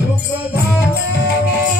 सुख झाले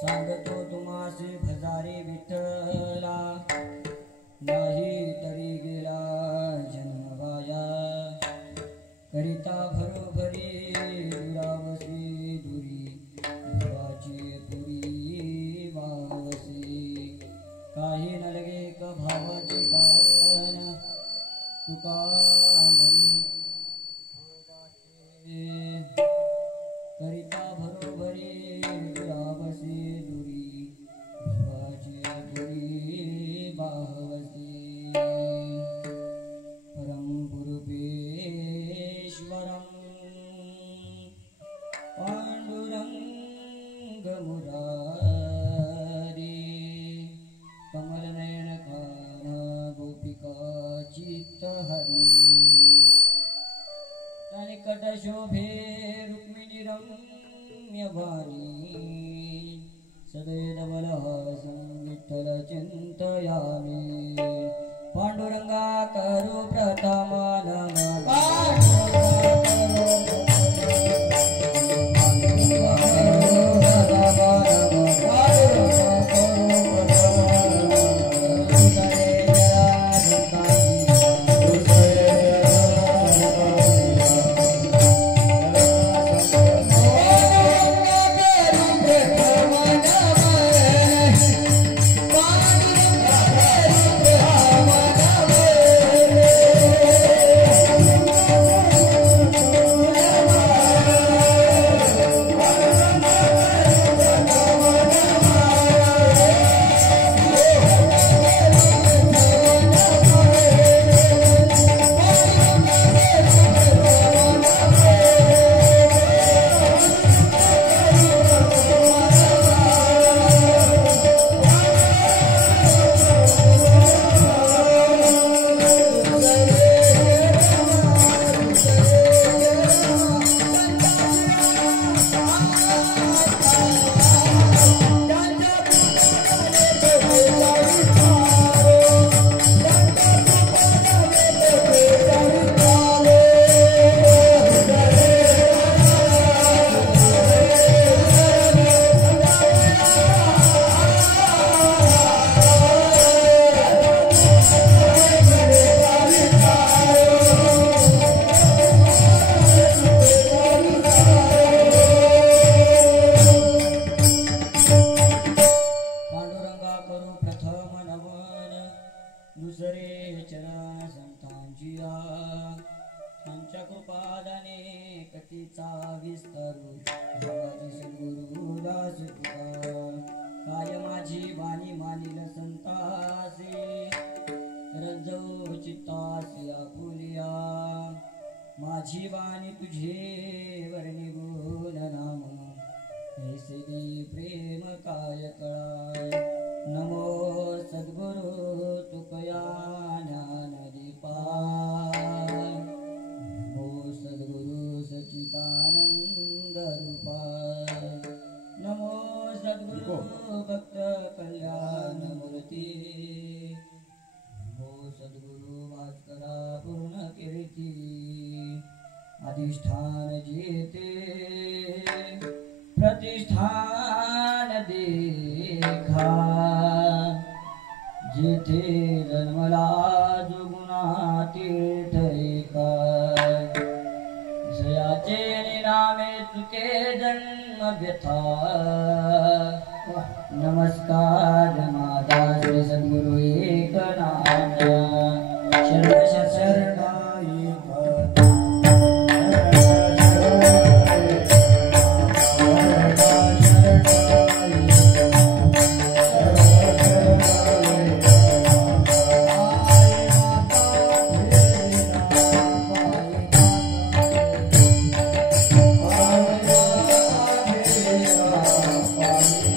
सांगतो तुम्हासी भजारे विठ्ठला नाही तरी गेला जन्म वाया करिता भरोभरी दुरावसी दुरी दुराची पुरी वावसी काही न लगे क भावाचे कारण तुका म्हणे करिता भरोभरी दुरावसी दुरी दुराची पुरी वावसी परम पुरुषेश्वरम पांडुरंग मुरारी कमल नयन कान गोपिका चित्त हरी तनिकट शोभे रुक्मिणी रम्य भानी सदैव बलहासं विठ्ठल चिंतयामि पांडुरंगा करो प्रथम नमः जीवानी तुझे वर्णी गुण नाम ऐसे प्रेम काय कळाय नमो सद्गुरु तुकया ज्ञान दीपाय नमो सद्गुरु सच्चिदानंद रूपाय नमो सद्गुरु भक्त कल्याण मूर्ती नमो सद्गुरु भास्करा पूर्ण कीर्ती अधिष्ठान जेते प्रतिष्ठान देखा जेथे जन्मला जुगुना तीर्थ एका जयाचे निनामे तुके जन्म व्यथा नमस्कार माता श्री सद्गुरु एकनाथ शरण शरण Bye.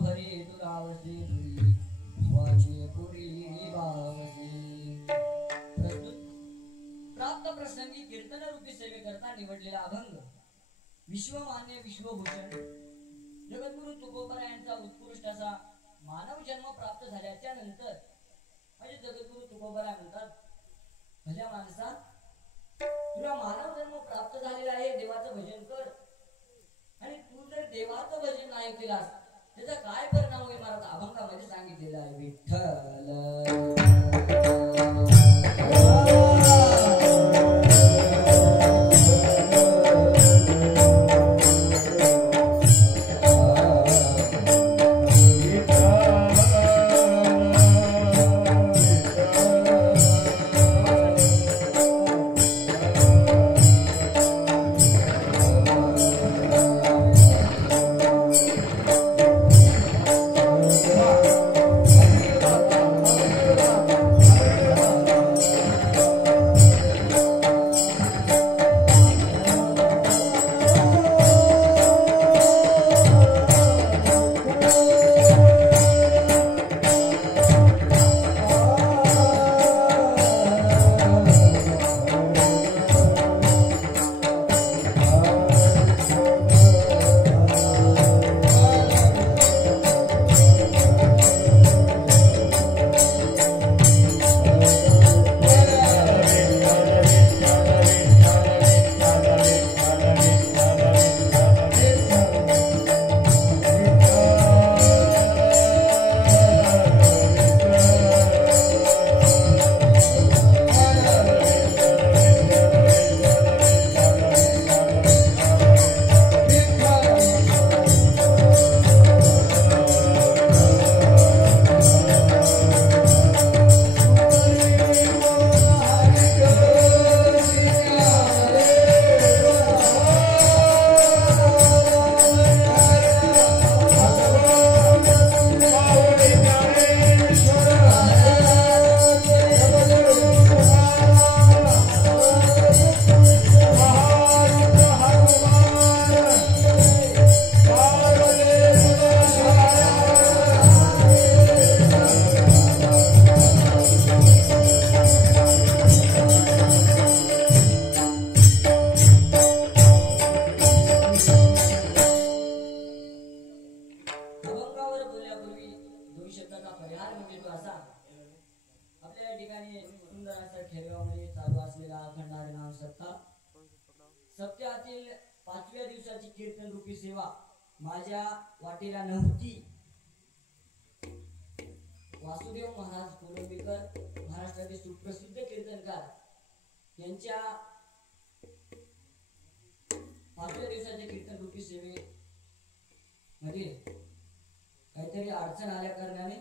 भरी तुलावसी वाचे पुरी भावसी. प्रस्तुत प्राप्त प्रसंगी कीर्तन रूपी सेवेकरता निवडलेला अभंग विश्वमान्य विश्वभूषण जगद्गुरु तुकोबरा यांचा उत्कृष्ट असा मानव जन्म प्राप्त झाल्याच्या नंतर म्हणजे जगद्गुरु तुकोबरा म्हणतात, भल्या माणसा तुला मानव जन्म प्राप्त झालेला आहे, देवाचं भजन कर. आणि तू जर देवाचं भजन नाही केलास त्याचा काय परिणाम होईल मला अभंगामध्ये सांगितलेलं आहे. विठ्ठल सप्त्यातील 5व्या दिवसाची कीर्तन रूपी सेवा माझ्या वाटेला नव्हती. वासुदेव महाराज कोलंबीकर महाराष्ट्रातील सुप्रसिद्ध कीर्तनकार यांच्या 5व्या दिवसाच्या कीर्तन रूपी सेवे मध्ये काहीतरी अडचण आल्या कारणाने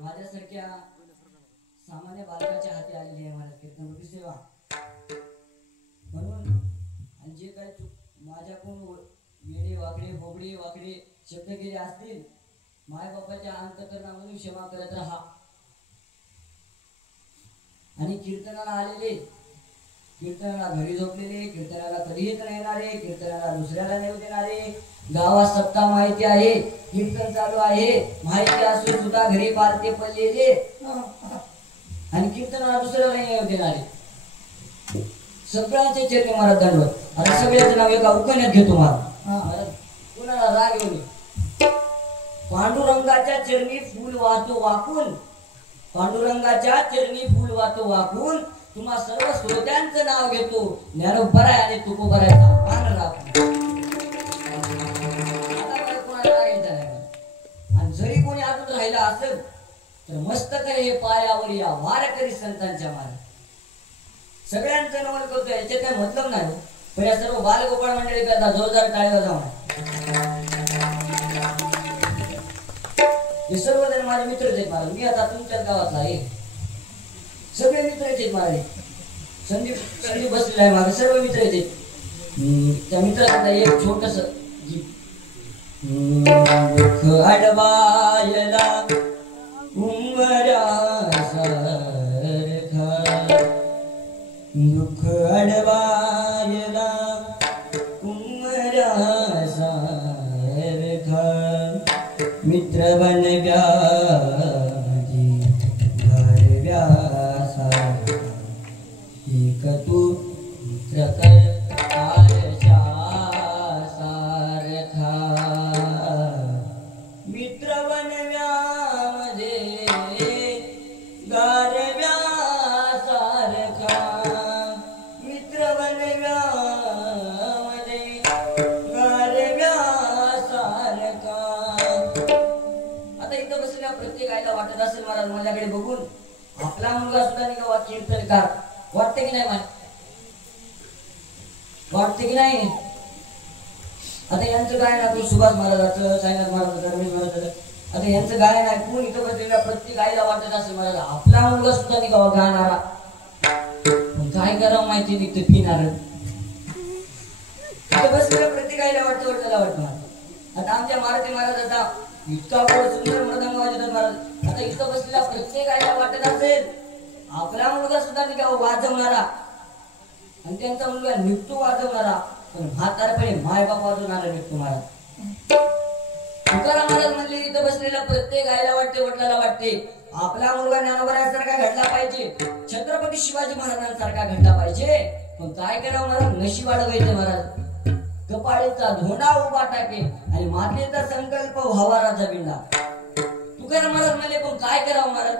माझ्यासारख्या सामान्य बालकाच्या हाती आलेली आहे महाराज कीर्तन रूपी सेवा. म्हणून आणि जे काही माझ्याकडून वेडे वाकडे बोबडे वाकडे शब्द केले असतील माय बापाच्या अंतकरणामधून क्षमा करत राहा. आणि कीर्तनाला आलेले, कीर्तनाला घरी झोपलेले, कीर्तनाला कधी येत नाही येणारे, कीर्तनाला दुसऱ्याला नेऊ देणारे, गावात सप्ताह माहिती आहे, कीर्तन चालू आहे माहिती असून सुद्धा घरी पालते पडलेले आणि कीर्तनाला दुसऱ्याला नेऊ देणारे सगळ्यांचे चरणी महाराज दंडवत. आता सगळ्याचं नाव एका उकण्यात घेतो महाराज. कुणाला राग येऊ नये. पांडुरंगाच्या चरणी फूल वाहतो वाकून, पांडुरंगाच्या चरणी फूल वाहतो वाकून तुम्हा सर्व श्रोत्यांचं नाव घेतो. ज्ञानोबरा आणि तुकोबराचा मान राखतो. आता कोणाला राग यायचा नाही. आणि जरी कोणी आतून राहिला असेल तर मस्तक हे पायावर या वारकरी संतांच्या मारे सगळ्यांचं नमन करतो. याच्यात काही मतलब नाही. पण या सर्व बालगोपाळ मंडळी करता जोरदार टाळ्या जाऊन हे सर्वजण माझे मित्रच आहेत महाराज. मी आता तुमच्याच गावातला आहे. सगळे मित्रच आहेत माझे. संदीप बसलेला आहे माझे. सर्व मित्र आहेत. त्या मित्राचा एक छोटस दुःख अडवायला दुःख अडवायला उमरा सारखा मी मित्र बनव्याजी घरव्यासा एक तू मित्र कर आरशा सारखा मित्र बनव्यामध्ये गारव्या सारखा मित्र बनव्यामध्ये गारव्या सारखा. आता इथं बसलेल्या प्रत्येक आईला वाटत असेल महाराज माझ्याकडे बघून आपला मुलगा सुद्धा नाही का कीर्तनकार वाटते की नाही मला वाटते की नाही. आता यांचं गायन ऐकून सुभाष महाराजांचं साईनाथ महाराजांचं रमेश महाराजांचं आता यांचं गायन ऐकून इथं बसलेल्या प्रत्येक आईला वाटत असेल महाराज आपला मुलगा सुद्धा नाही का गाणारा पण काय करावं माहिती नाही ते पिणार इथं बसलेल्या प्रत्येक आईला वाटतं वाटतं. आता आमच्या मारुती महाराजाचा इतका गोड सुंदर मृदंग वाजवतात महाराज. आता इथं बसलेल्या प्रत्येक आईला वाटत असेल आपला मुलगा सुद्धा नाही का वाजवणारा आणि त्यांचा मुलगा निघतो वाजवणारा पण म्हातारपणे मायबाप वाजवणारा निघतो महाराज. तुकाराम महाराज म्हणले इथं बसलेल्या प्रत्येक आईला वाटते वडिलाला वाटते आपला मुलगा ज्ञानोबरासारखा घडला पाहिजे छत्रपती शिवाजी महाराजांसारखा घडला पाहिजे पण काय करावं महाराज नशीब वाढवायचं महाराज. कपाळीचा धोंडा उभा टाके आणि मातेचा संकल्प व्हावा राजा बिंडा. तुकाराम महाराज म्हणले पण काय करावं महाराज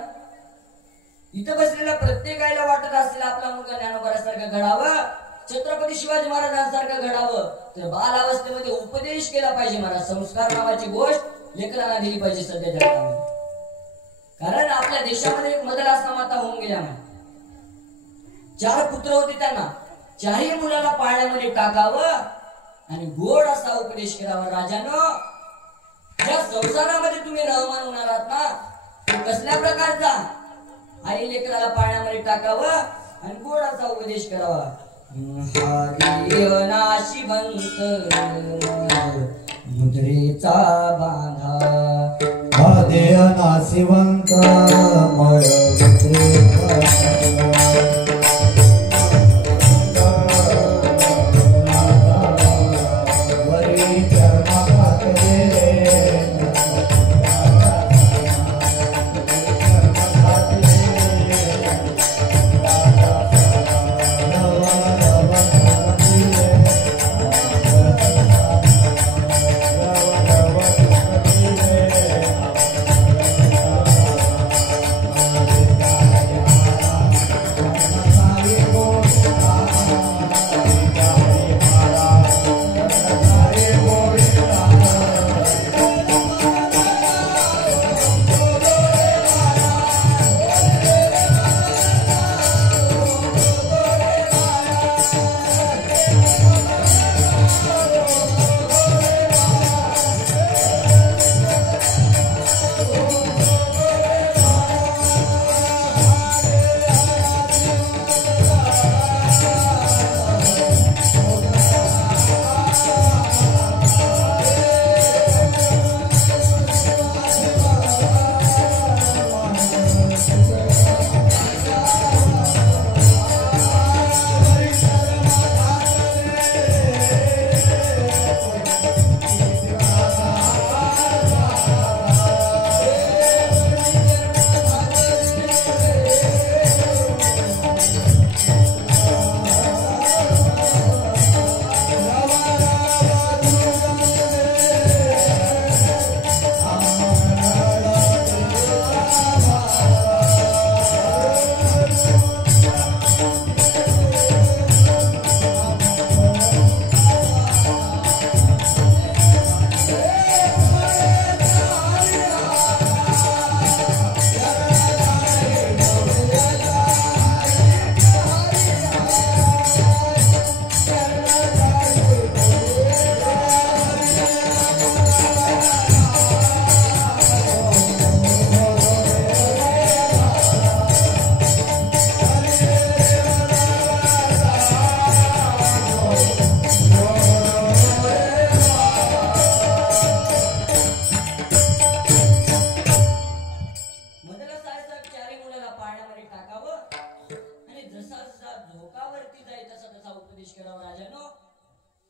इथं बसलेल्या प्रत्येक आईला वाटत असेल आपला मुलगा ज्ञानोबरासारखं घडावं छत्रपती शिवाजी महाराजांसारखं घडावं तर बालावस्थेमध्ये उपदेश केला पाहिजे महाराज. संस्कार नावाची गोष्ट लेकरांना दिली पाहिजे सध्या जगामध्ये. कारण आपल्या देशामध्ये एक मदलासना माता होऊन गेल्या नाही 4 पुत्र होते त्यांना 4ही मुलाला पाळण्यामध्ये टाकावं आणि गोड असा उपदेश करावा. राजानो ज्या संसारामध्ये तुम्ही रहमान होणार आहात ना तो कसल्या प्रकारचा आई लेकराला पाळण्यामध्ये टाकावं आणि गोड असा उपदेश करावा. नाशिवंत मुद्रेचा बांधा देय नाशिवंत मळ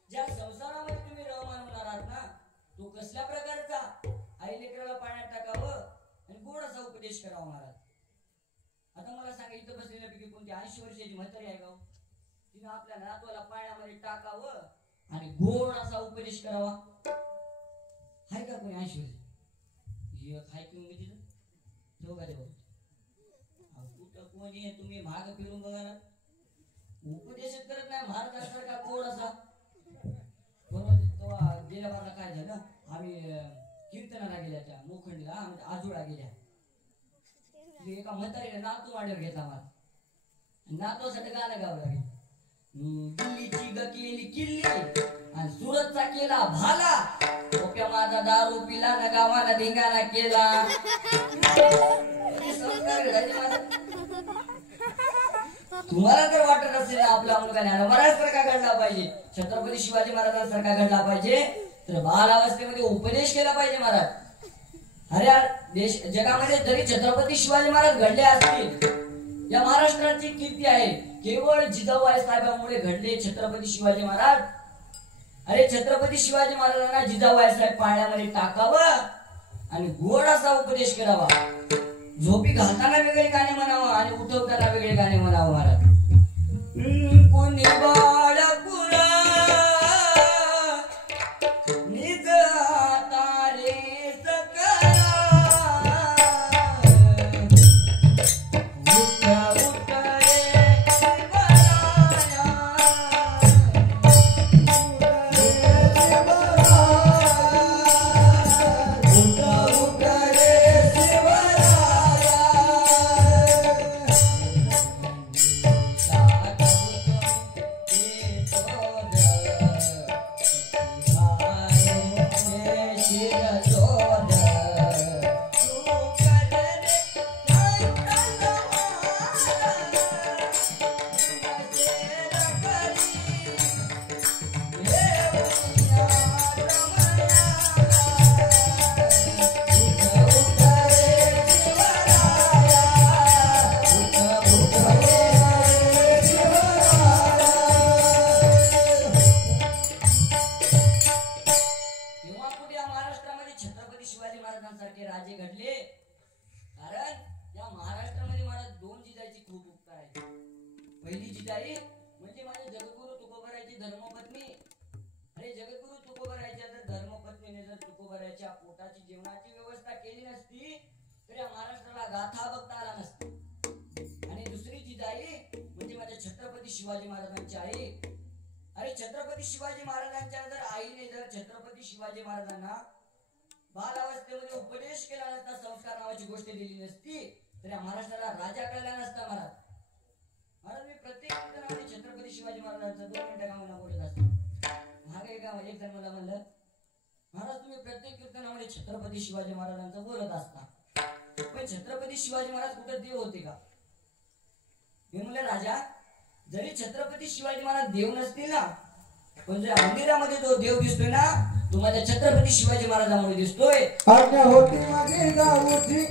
ज्या संसारामध्ये तुम्ही रहमान होणार आहात ना तो कसल्या प्रकारचा आई लेकराला पाण्यात टाकावं आणि गोड असा उपदेश करावा महाराज. आता मला सांगा, इथं बसलेल्यापैकी कोणती 80 वर्षाची म्हातारी आहे का? तिने आपल्या नातवाला पाण्यामध्ये टाकावं आणि गोड असा उपदेश करावा. आहे का कोणी 80 वर्ष? हाय तुम्ही तिथं ठेव का देवा? कुठं कोणी तुम्ही माग फिरून बघा ना, उपदेशच करत नाही महाराजांसारखा गोड असा. तेव्हा गेल्या बारला काय झालं, आम्ही कीर्तनाला गेल्या, त्या मोखंडीला आजोळा गेल्या. एका म्हातारीने नातू वाड्यावर घेतला मला, नातूसाठी गाणं गावं लागेल. दिल्लीची ग केली किल्ली आणि सुरतचा केला भाला, ओप्या माझा दारू पिला न गावाला धिंगाणा केला. तुम्हाला जर वाटत असेल आपला मुलगा महाराजांसारखा घडला पाहिजे, छत्रपती शिवाजी महाराजांसारखा घडला पाहिजे, तर बालावस्थेमध्ये उपदेश केला पाहिजे महाराज. अरे देश जगामध्ये जरी छत्रपती शिवाजी महाराज घडले असतील, या महाराष्ट्राची कीर्ती आहे केवळ जिजाऊ साहेबांमुळे घडले छत्रपती शिवाजी महाराज. अरे छत्रपती शिवाजी महाराजांना जिजाऊ साहेब पाण्यामध्ये टाकावं आणि गोड असा उपदेश करावा. झोपी घालताना वेगळे गाणे म्हणावं आणि उठवताना वेगळे गाणे म्हणावं महाराज. कोणी बाळकुळा निज तारे सकला, राजे घडले. कारण या महाराष्ट्रामध्ये मला 2 जिजाईची खूप उपकार आहेत. पहिली जिजाई म्हणजे माझे जगद्गुरु तुकोबारायची धर्मपत्नी. अरे जगद्गुरु तुकोबारायच्या जर धर्मपत्नीने जर तुकोबारायच्या पोटाची जेवणाची व्यवस्था केली नसती तर या महाराष्ट्राला गाथा बघता आला नसता. आणि दुसरी जिजाई म्हणजे माझ्या छत्रपती शिवाजी महाराजांची आई. अरे छत्रपती शिवाजी महाराजांच्या जर आईने जर छत्रपती शिवाजी महाराजांना बालावस्थेमध्ये उपदेश केला नसता, संस्कार नावाची गोष्ट दिली नसती तर या महाराष्ट्राला राजा कळला नसता महाराज. महाराज मी प्रत्येक कीर्तनामध्ये छत्रपती शिवाजी महाराजांचा 2 मिनिटं का मला बोलत असतो. मागे का एक जण मला म्हणलं, महाराज तुम्ही प्रत्येक कीर्तनामध्ये छत्रपती शिवाजी महाराजांचं बोलत असता, पण छत्रपती शिवाजी महाराज कुठे देव होते का? मी म्हणलं राजा, जरी छत्रपती शिवाजी महाराज देव नसतील ना, पण जर मंदिरामध्ये जो देव दिसतोय ना तो माझ्या छत्रपती शिवाजी महाराजांमुळे दिसतोय. आज्ञा होती मागे गावची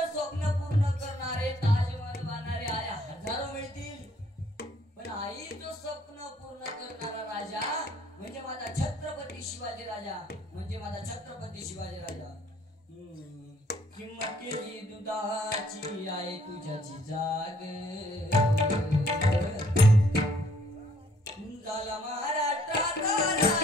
आईचं स्वप्न पूर्ण करणारे ताजमहल बांधणारे अरे हजारो मिळतील, पण आईचं स्वप्न पूर्ण करणारा राजा म्हणजे माझा छत्रपती शिवाजी राजा, म्हणजे माझा छत्रपती शिवाजी राजा. किंमत केली दुधाची आहे तुझ्याची जाग, झाला महाराष्ट्राचा राजा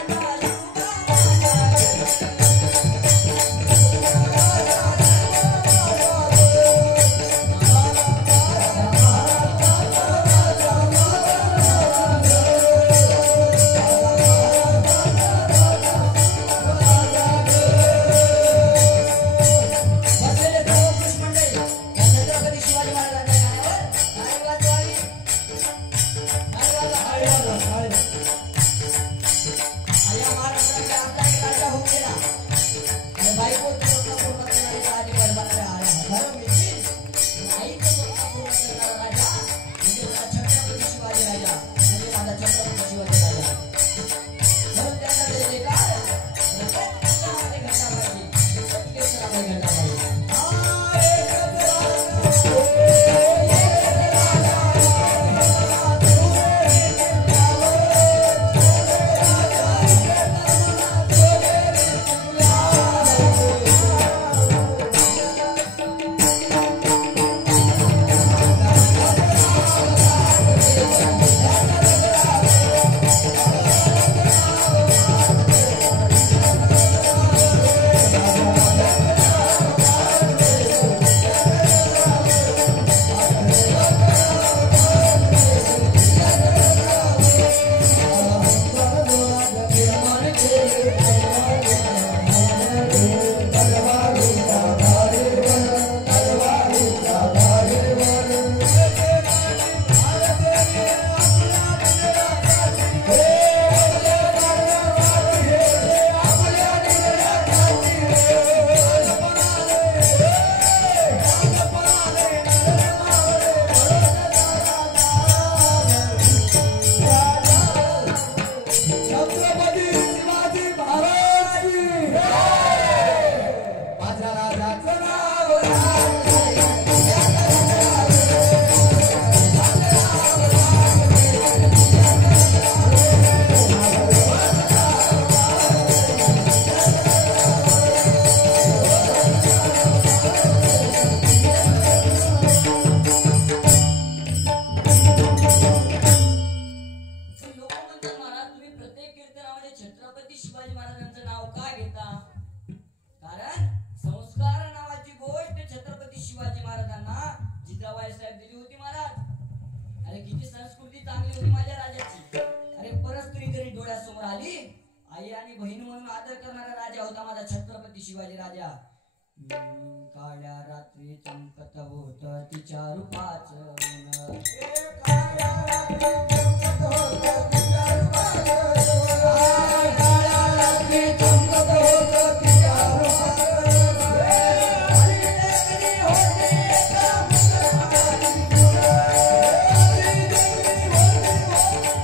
शिवबा. शिवाजी राजा. काळ्या रात्री चमकत होत तिच्या रूपाचं ऊन, काळ्या रात्री चमकत होत तिच्या रूपाचं ऊन, काळ्या रात्री चमकत होत तिच्या रूपाचं ऊन, आणि देखणी होती एका मुसलमानाची फुलं, आणि देखणी होती मुसलमानाची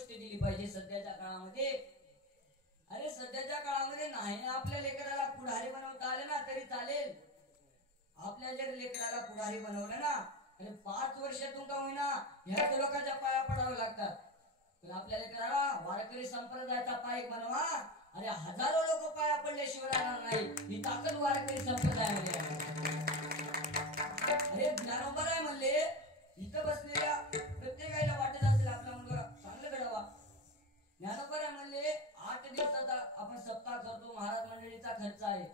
गोष्ट दिली पाहिजे सध्याच्या काळामध्ये. अरे सध्याच्या काळामध्ये नाही आपल्या लेकराला पुढारी बनवता आले ना तरी चालेल. आपल्या जर लेकराला पुढारी बनवलं ना आणि 5 वर्षातून का होईना ह्या लोकांच्या पाया पडावं लागतात. पण आपल्या लेकराला वारकरी संप्रदायाचा पायक बनवा. अरे हजारो लोक पाया पडल्याशिवाय राहणार नाही. ही ताकद वारकरी संप्रदायामध्ये आहे. अरे ज्ञानोबा आहे म्हणले इथं बसलेल्या प्रत्येकाला वाटत असेल आपला मुलगा चांगलं घडावा. ज्ञानोबा आहे म्हणले 8 दिवसाचा आपण सप्ताह करतो. महाराज मंडळीचा खर्च आहे.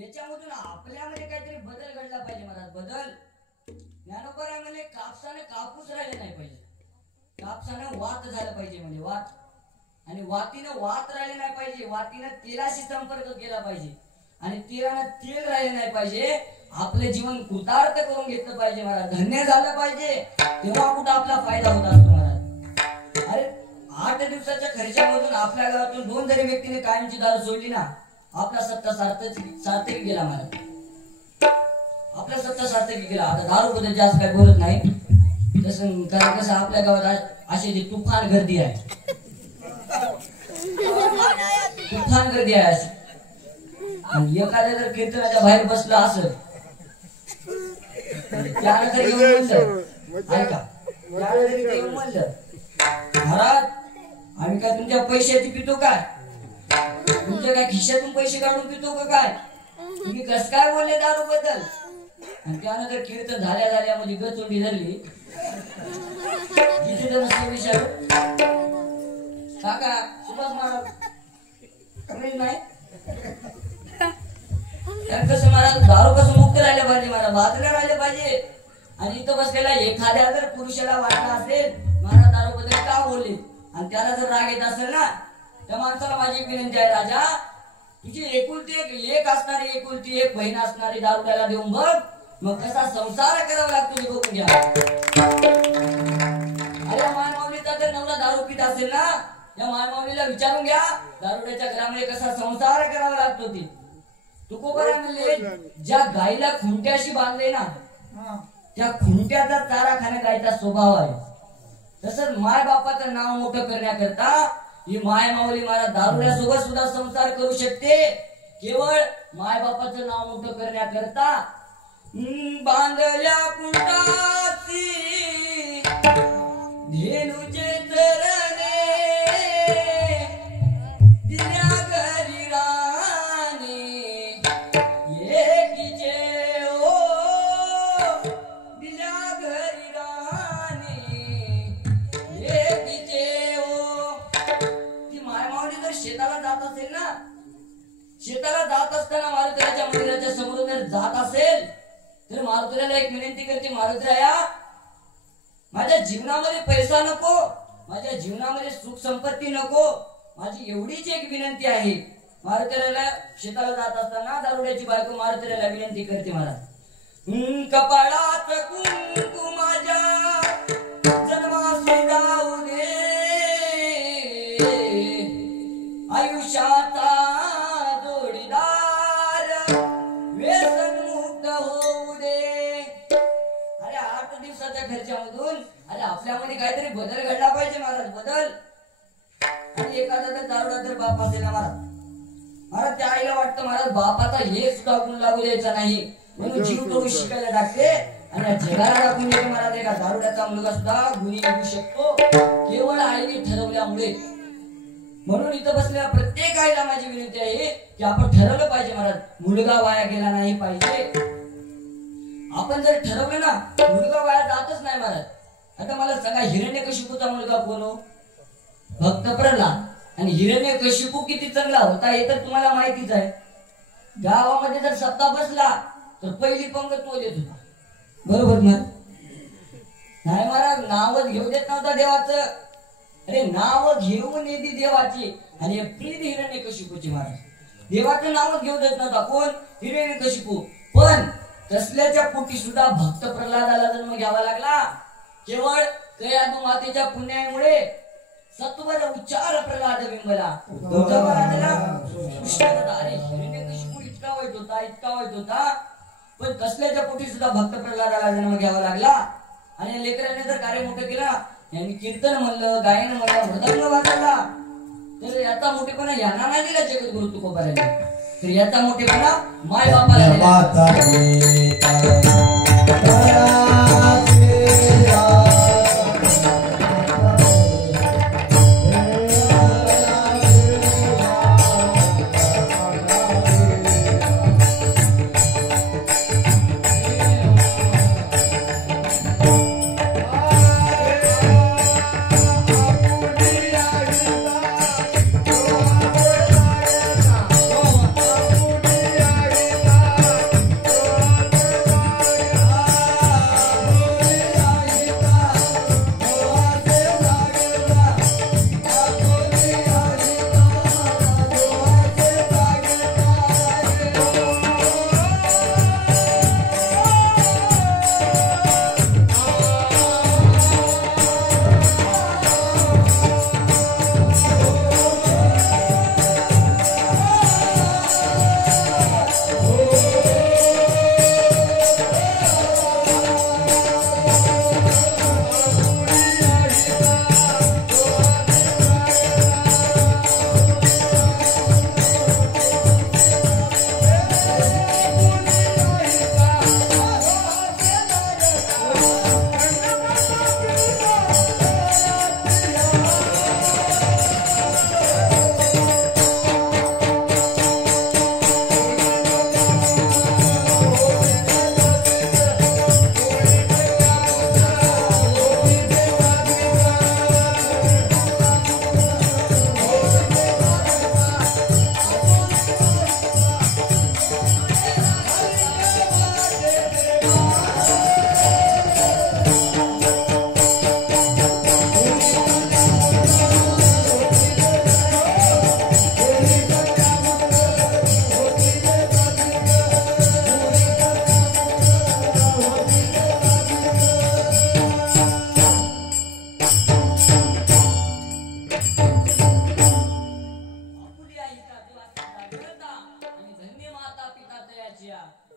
याच्यामधून आपल्यामध्ये काहीतरी बदल घडला पाहिजे महाराज. बदल ज्ञानोबा आहे म्हणले कापसाने कापूस राहिले नाही पाहिजे. कापसानं वात झालं पाहिजे म्हणजे वात. आणि वातीनं वात राहिले नाही पाहिजे. वातीनं तेलाशी संपर्क केला पाहिजे. आणि तेलानं तेल राहिले नाही पाहिजे. आपले जीवन कृतार्थ करून घेतलं पाहिजे महाराज. धन्य झालं पाहिजे. तेव्हा कुठं आपला फायदा होत असतो महाराज. अरे 8 दिवसाच्या खर्चामधून आपल्या गावातून 2 जरी व्यक्तीने कायमची दारू सोडली ना आपला सत्ता सार्थक गेला महाराज. आपला सत्ता सार्थक गेला. आता दारू बद्दल जास्त काही बोलत नाही. तसं कारण कसं आपल्या गावात अशी जी तुफान गर्दी आहे. तुफान गर्दी आहे अशी. आणि एखाद्या जर कीर्तनाच्या बाहेर बसलं असेल त्याला तरी येऊन म्हणलं ऐका त्याला तरी ते येऊन म्हणलं महाराज आम्ही काय तुमच्या पैशाची पितो काय? तुमच्या काय खिशातून पैसे काढून पितो का काय? तुम्ही कस काय बोलले दारू बद्दल? आणि त्यानंतर कीर्तन झाल्या मध्ये गचोंडी धरली. किती जण विचारू काका सुभाष महाराज नाही कसं महाराज दारू कसं मुक्त राहिले पाहिजे महाराज. बाजूला राहिले पाहिजे. आणि इथं बसलेला एखाद्या जर पुरुषाला वाटला असेल महाराज दारू बद्दल का बोलले आणि त्याला जर राग येत असेल ना त्या माणसाला माझी विनंती आहे राजा तुझी एकुलती एक लेक असणारी एकुलती एक बहीण असणारी दारुड्याला देऊन बघ मग कसा संसार करावा लागतो ते बघून घ्या. अरे मायमाऊलीचा जर नवरा दारू पित असेल ना या मायमाऊलीला विचारून घ्या दारुड्याच्या घरामध्ये कसा संसार करावा लागतो ते. तुकोबरा म्हणले ज्या गाईला खुंट्याशी बांधले ना त्या खुंट्याचा चारा खाणे गायचा स्वभाव आहे. तसंच माय बापाचं नाव मोठं करण्याकरता ही माय माऊली मला दारुड्यासोबत सुद्धा संसार करू शकते. केवळ माय बापाचं नाव मोठं करण्याकरता बांधल्या कुंटासी धेनुचे चरणे दिल्या घरी राणी एकीचे ओ दिल्या घरी राणी एकीचे ओ. ती मायमावली जर शेताला जात असेल ना शेताला जात असताना मारुतीच्या मंदिराच्या समोरून जर जात असेल तर मारुतीला एक विनंती करते मारुतीया माझ्या जीवनामध्ये पैसा नको माझ्या जीवनामध्ये सुख संपत्ती नको माझी एवढीच एक विनंती आहे. मारुतीला शेताला जात असताना दारुड्याची बायको मारुतीला विनंती करते महाराज कपाळात कुंकू माझ्या जन्माशी जाऊ दे आयुष्याचा जोडीदार व्यसन मुक्त होऊ दे. अरे 8 दिवसाच्या खर्चामधून अरे आपल्यामध्ये काहीतरी बदल घडला पाहिजे महाराज. बदल. आणि एखादा जर दारुडा जर बाप असेल ना महाराज त्या आईला वाटतं महाराज बापाचा हे सुद्धा गुण लागू द्यायचा नाही म्हणून जीव तोडून शिकायला टाकते आणि जगाला दाखवून देते महाराज एका दारुड्याचा मुलगा सुद्धा गुणी निघू शकतो केवळ आईने ठरवल्यामुळे. म्हणून इथं बसलेल्या प्रत्येक आईला माझी विनंती आहे की आपण ठरवलं पाहिजे महाराज मुलगा वाया गेला नाही पाहिजे. आपण जर ठरवलं ना मुलगा वाया जातच नाही महाराज. आता मला सांगा हिरण्यकशिपूचा मुलगा कोण हो? भक्त प्रल्हाद. आणि हिरण्यकशिपू किती चांगला होता हे तर तुम्हाला माहितीच आहे. गावामध्ये जर सप्ताह बसला तर पहिली पंगत तो देत होता. बरोबर ना? नाही महाराज नावच घेऊ देत नव्हता देवाचं. अरे नाव घेऊन येते देवाची आणि प्रीत हिरण्यकशिपूची महाराज. देवाचं नावच घेऊ देत नव्हता कोण? हिरण्यकशिपू. पण तसल्याच्या पोटी सुद्धा भक्त प्रल्हादाला जन्म घ्यावा लागला. केवळ कयादू मातेच्या पुण्यामुळे सत्वर उच्चार प्रल्हाद बिंबला. अरे हिरण्यकशिपू इतका वाईट होता पण तसल्याच्या पोटी सुद्धा भक्त प्रल्हादाला जन्म घ्यावा लागला. आणि लेकरांनी जर कार्य मोठं केलं यांनी कीर्तन म्हणलं, गायन म्हणलं, मृदंग वाजवला, तर याचा मोठेपणा यांना नाही दिला जगद्गुरु तुकोबारायांनी, तर याचा मोठेपणा माय बापाला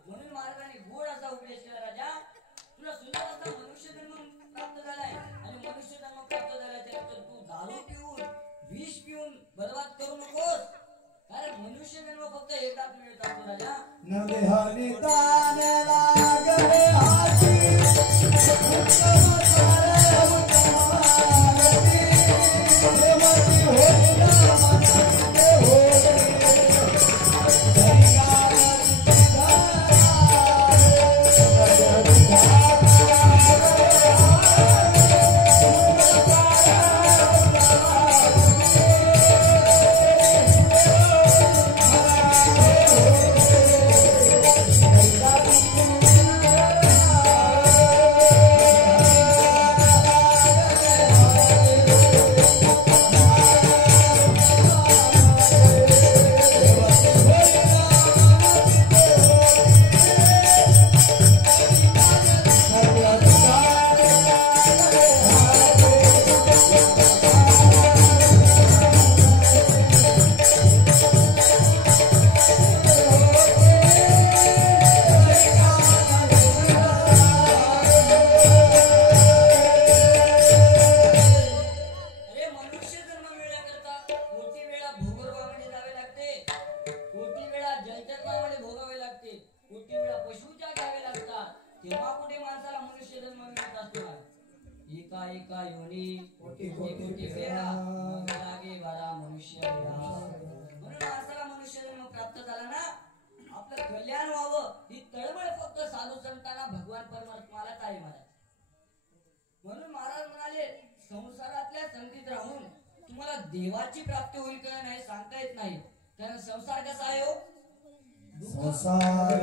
म्हणून महाराजांनी गोड असा उपदेश केला, राजा तुला सुंदर असा मनुष्य जन्म प्राप्त झालाय आणि मनुष्य जन्म प्राप्त झालाय त्यानंतर तू दारू पिऊन विष पिऊन बर्बाद करू नकोस, कारण मनुष्य जन्म फक्त एकदाच मिळत असतो राजा. नदेहानी ताने लागले हाती उत्तम सारे उत्तमागती देवाची होता मनते होती म्हणून महाराज म्हणाले संसारातल्या संगतीत राहून तुम्हाला देवाची प्राप्ती होईल का नाही सांगता येत नाही, कारण संसार कसा आहे हो, संसार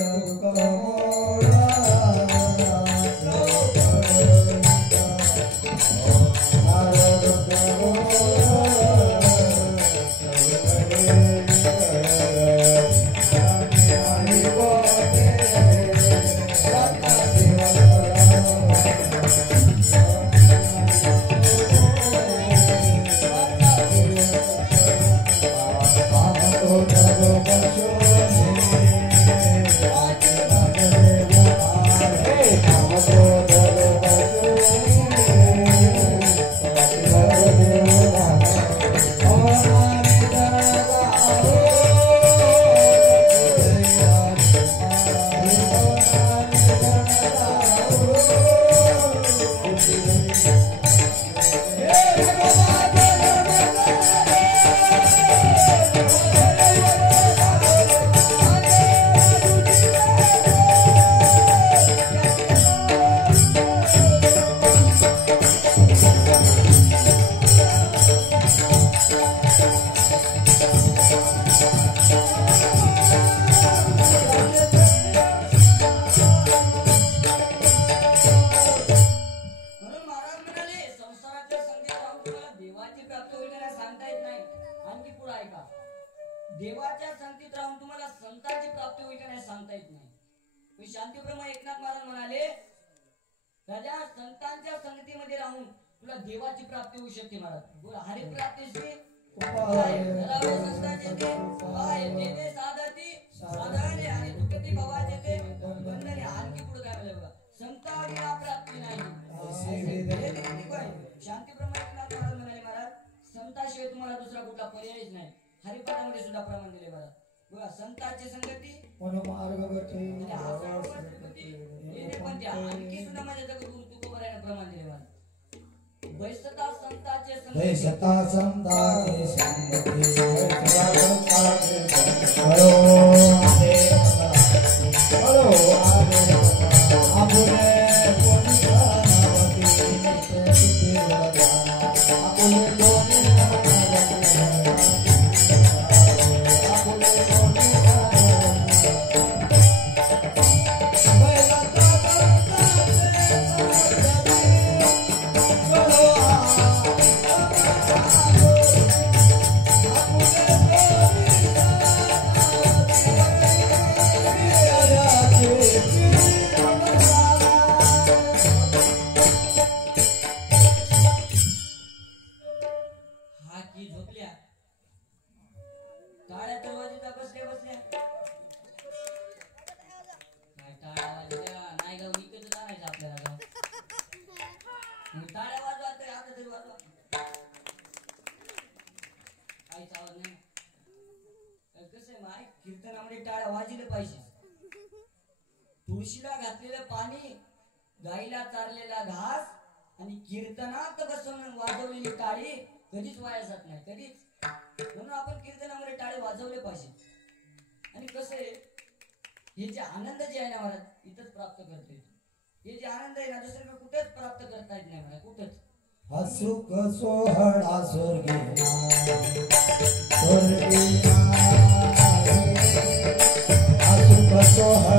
म्हणून महाराज म्हणाले संसाराच्या संगतीत राहून तुम्हाला देवाची प्राप्ती होईल का नाही सांगता येत नाही. आणखी पुढे ऐका, देवाच्या संगतीत राहून तुम्हाला संतांची प्राप्ती होईल का नाही सांगता येत नाही. पण शांतीब्रह्म एकनाथ महाराज म्हणाले राजा संतांच्या संगतीमध्ये राहून तुला देवाची प्राप्ती होऊ शकते. महाराज बोला हरिप्राप्तीची धरावे संतांचे ते पाय तेथे साधती साधने आणि दुःखती भवाचे ते बंधने. आणखी पुढे काय म्हणाले बघा, संतांनी प्राप्ती नाही. शांतीब्रह्म एकनाथ महाराज म्हणाले महाराज संताशिवाय तुम्हाला दुसरा कुठला पर्यायच नाही. हरिपाठामध्ये सुद्धा प्रमाण दिले महाराज बघा, संतांची संगती आणखी सुद्धा माझ्या जगद्गुरु तुकोबरायाने प्रमाण दिले महाराज. वैसता संतांचे वैसता संतांचे संगती कीर्तनामध्ये टाळ्या वाजले पाहिजे. तुळशीला घातलेलं पाणी, गाईला चारलेला घास आणि कीर्तनात बसून वाजवलेली टाळी कधीच वाया जात नाही, कधीच. म्हणून आपण कीर्तनामध्ये टाळे वाजवले पाहिजे. आणि कसं आहे, हे जे आनंद जे आहे ना महाराज इथंच प्राप्त करता येतो. हे जे आनंद आहे ना दुसरीकडे कुठेच प्राप्त करता येत नाही महाराज, कुठेच. हसुक सोहळा स्वर्गी हसुक सोहळा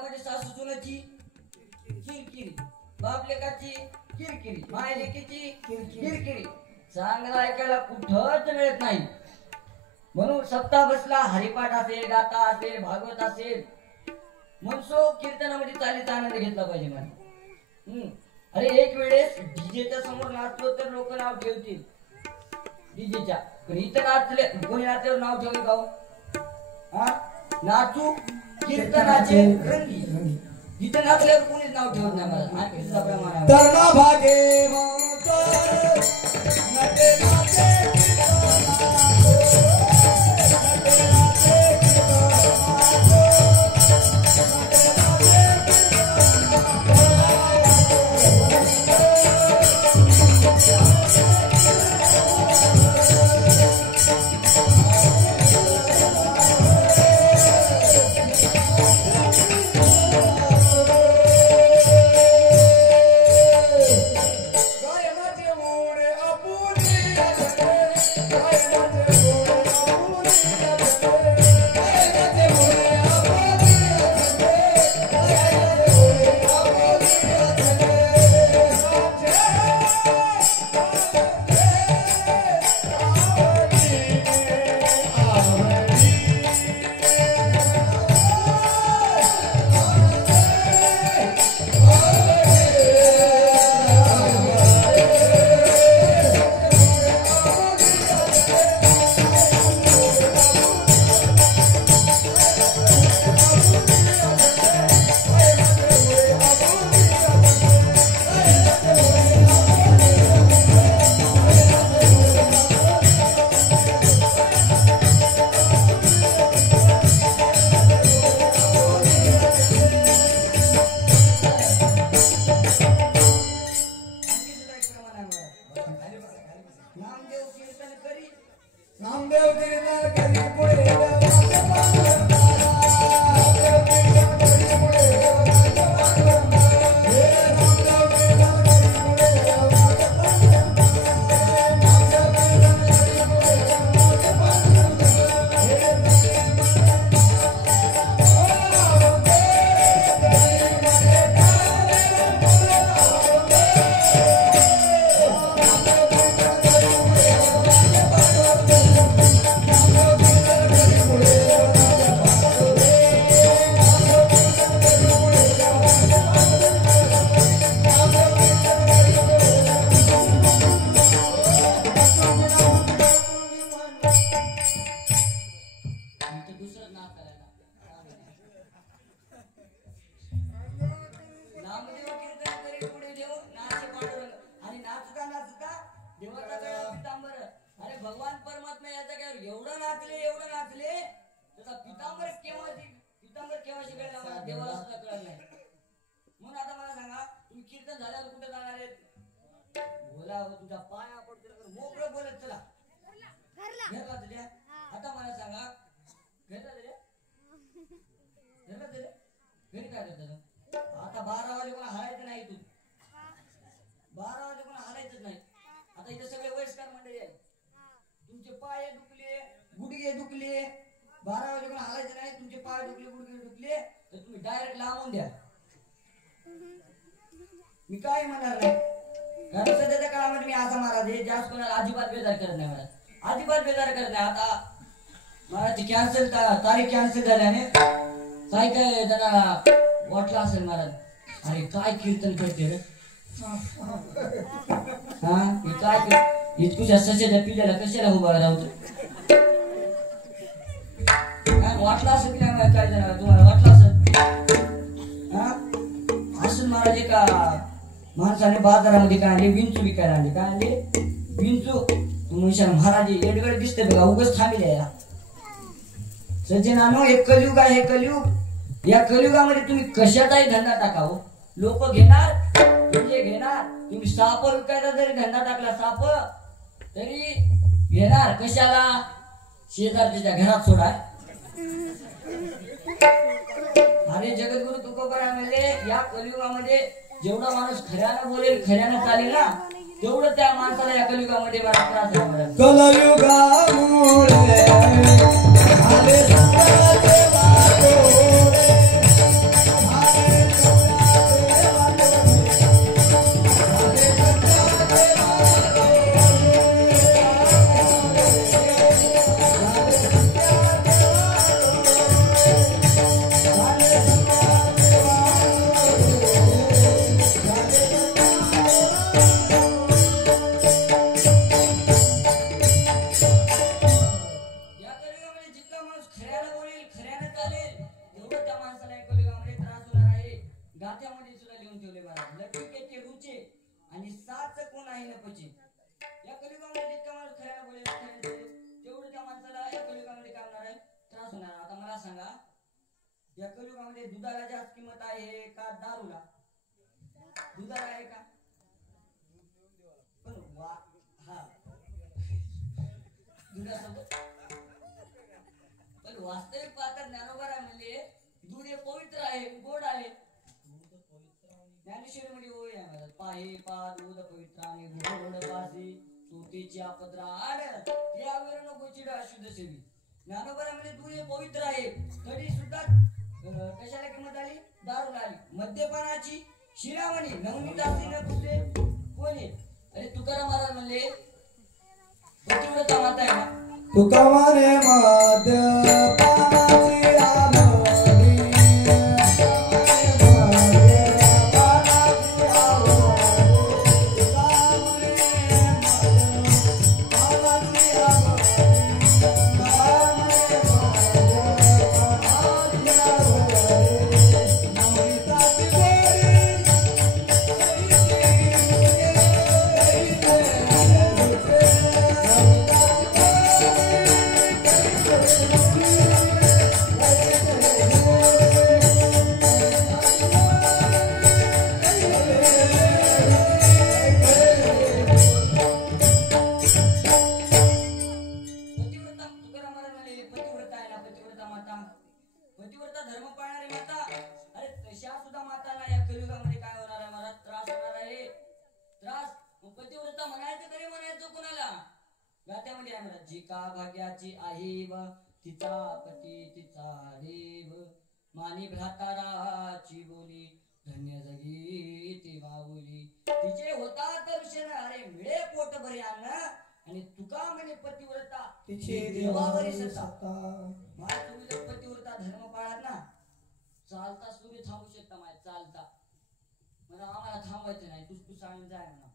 घरामध्ये सासू सुनाची किरकिरी, बाप लेकाची किरकिरी, माय लेकीची किरकिरी, चांगलं ऐकायला कुठंच मिळत नाही. म्हणून सप्ताह बसला, हरिपाठ असेल, गाथा असेल, भागवत असेल, मनसो कीर्तनामध्ये चालीचा आनंद घेतला पाहिजे मला. अरे एक वेळेस डीजेच्या समोर नाचलो तर लोक नाव ठेवतील डीजेच्या, पण इथं नाचले कोणी नाचल्यावर नाव ठेवले का हो? हा, नाचू कीर्तनाचे रंगी, इथं नाचल्यावर कोणीच नाव ठेवत नाही मला. आणि तुझा प्रमाण आहे तरणा भागे नटे नाचे आता 12 वाजे कोणा हलायचं नाही तू 12 वाजे कोणा हलायचंच नाही. आता इथे सगळे वयस्कर मंडळी आहे, तुमचे पाय दुखले गुडघे दुखले 12 वाजे कोणा हलायचं नाही, तुमचे पाय दुखले गुडघे दुखले तर तुम्ही डायरेक्ट लांबून द्या. मी काय म्हणणार नाही, कारण सध्याच्या काळामध्ये मी असा महाराज आहे जास्त कोणाला अजिबात बेजार करत नाही, मला अजिबात बेजार करत नाही. आता मला ती कॅन्सल तारीख कॅन्सल झाल्याने काय काय त्यांना वाटलं असेल महाराज, अरे काय कीर्तन करते रे, हा हे काय इतकुशा सशाच्या पिल्याला कशाला उभा राहतो, वाटलं असेल की नाही काय जण तुम्हाला वाटलं असेल. हा असं महाराज एका माणसाने बाजारामध्ये काय आणले विंचू विकायला आणले, काय आणले विंचू. म्हणशाल महाराज एडगड दिसते बघा उगाच थांबले या सज्जनानो, एक कलियुग आहे हे कलियुग. या कलियुगामध्ये तुम्ही कशाचाही धंदा टाकाव लोक घेणार म्हणजे घेणार. तुम्ही साप विकायचा जरी धंदा टाकला साप तरी घेणार. कशाला? शेजारच्या घरात सोडा. अरे जगद्गुरु तुकोबाराय म्हणले या कलियुगामध्ये जेवढा माणूस खऱ्यानं बोलेल खऱ्यानं चालेल ना तेवढं त्या माणसाला या कलियुगामध्ये बरा त्रास होणार. कलियुगामुळे आले संताचे वाटोळे, गाथ्यामध्ये सुद्धा लिहून ठेवले महाराज. लटिकेचे रुचे आणि साच कोण आहे न पचे. या कलियुगामध्ये जितका माणूस खऱ्यानं बोलेल तेवढं त्या माणसाला या कलियुगामध्ये काय होणार आहे, त्रास होणार. आता मला सांगा, या कलियुगामध्ये दुधाला जास्त किंमत आहे का दारूला? दुधाला आहे का? पण हा दुधासोबत पण वास्तविक पाहता ज्ञानोबा म्हणले दूध हे पवित्र आहे, गोड आहे. ज्ञानेश्वरी मध्ये होय आहे, पाहे पा दूध पवित्र आणि गोड पासी सोतीची आपद्राड यावर नको चिडा अशुद्ध सेवी. ज्ञानोबा म्हणले दूध हे पवित्र आहे, तरी सुद्धा कशाला किंमत आली? दारूला आली. मद्यपानाची शिरामणी नवनीतासी न पुसले कोणी. अरे तुकाराम महाराज म्हणले पतिव्रता माता आहे ना, तुका म्हणे मद्यपानाची आवडी, पतिव्रता धर्म पाळणारी माता. अरे तशा सुद्धा माताला या कलियुगामध्ये काय होणार आहे मला? त्रास होणार आहे. त्रास. पतिव्रता म्हणायचं तरी म्हणायचं कोणाला? गात्यामध्ये आहे म्हणा, जी का भाग्याची आहे व तिचा पती तिचा देव, मानी भ्राताराची बोली धन्य जगी ती माऊली. तिचे होता तर क्षण अरे मिळे पोट भरे अन्न, आणि तुका म्हणे पतिव्रता तिचे देवावरी सत्ता. मला तुम्ही जर पतिव्रता धर्म पाळात ना, चालता सूर्य थांबू शकता माय चालता. मला आम्हाला थांबवायचं नाही, तू सांग जाय म्हणा,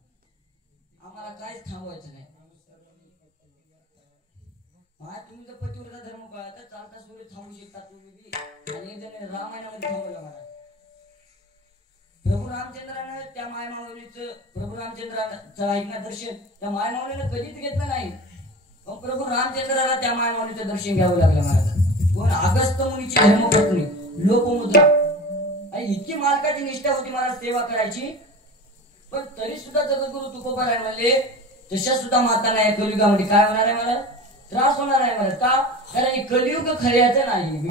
आम्हाला काहीच थांबवायचं नाही. तुम्ही जर पतिव्रता धर्म पाळा तर चालता सूर्य थांबू शकता तुम्ही बी. आणि एक जण रामायणामध्ये थांबवलं मला. प्रभू रामचंद्रानं त्या मायमाऊलीचं प्रभू रामचंद्राचं ऐकणं दर्शन त्या मायमाऊलीनं कधीच घेतलं नाही. पण प्रभू रामचंद्राला त्या मायमाऊलीचं दर्शन घ्यावं लागलं मला. पण अगस्त मुनीची धर्मपत्नी लोपमुद्रा आणि इतकी मालकाची निष्ठा होती मला सेवा करायची. पण तरी सुद्धा जगद्गुरु तुकोबाराय म्हणले तशा सुद्धा मातांना या कलियुगामध्ये काय होणार आहे मला? त्रास होणार आहे मला. का? कारण कलियुग खऱ्याचं नाही.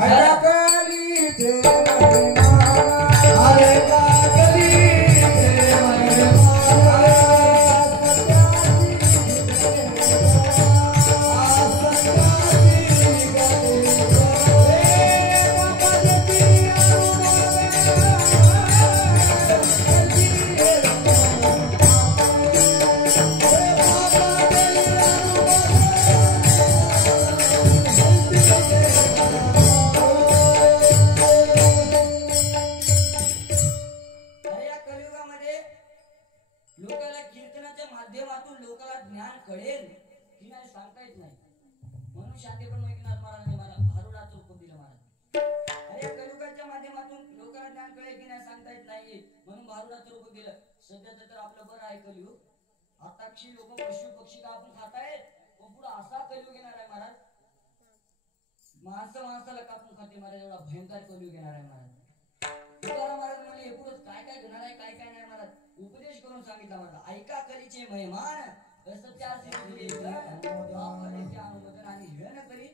लोकाला कीर्तनाच्या माध्यमातून लोकाला ज्ञान कळेल की नाही सांगता येत नाही. म्हणून शांती पण मैकनाथ महाराजांनी मला भारुडाचं रूप दिलं महाराज. अरे कलियुगाच्या माध्यमातून लोकांना ज्ञान कळेल की नाही सांगता येत नाही, म्हणून भारुडाचं रूप दिलं. सध्याचं तर आपलं बरं आहे कलियुग. आताक्षी लोक पशु पक्षी कापून खातायत, पण पुढे असा कलियुग येणार आहे महाराज. माणसं माणसाला कापून खाते महाराज, एवढा भयंकर कलियुग येणार आहे महाराज. तुकाराम महाराज म्हणले हे पुढे काय काय घेणार आहे काय काय नाही महाराज उपदेश करून सांगितला मला. ऐका कलीचे महिमान अनुमोदन आणि हिरण करी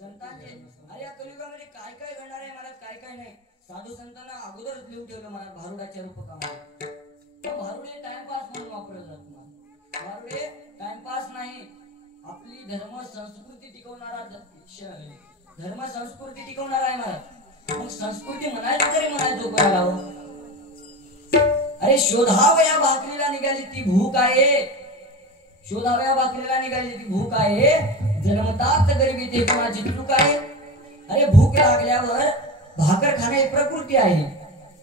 संतांचे. अरे या कलियुगामध्ये काय काय घडणार आहे महाराज काय काय नाही साधू संतांना अगोदरच लिहून ठेवलं महाराज भारुडाच्या रूपकामध्ये. भारुडे टाइमपास म्हणून वापरलं जात. भारुडे टाइमपास नाही, आपली धर्म संस्कृती टिकवणारा धर्म संस्कृती टिकवणारा आहे महाराज. मग संस्कृती म्हणायचं तरी म्हणायचं कोणाला? अरे शोधावया भाकरीला निघाली ती भूक आहे, शोधावया भाकरीला निघाली ती भूक आहे, जन्मतात गरिबी ते कोणाची चूक आहे. अरे भूक लागल्यावर भाकर खाणे ही प्रकृती आहे,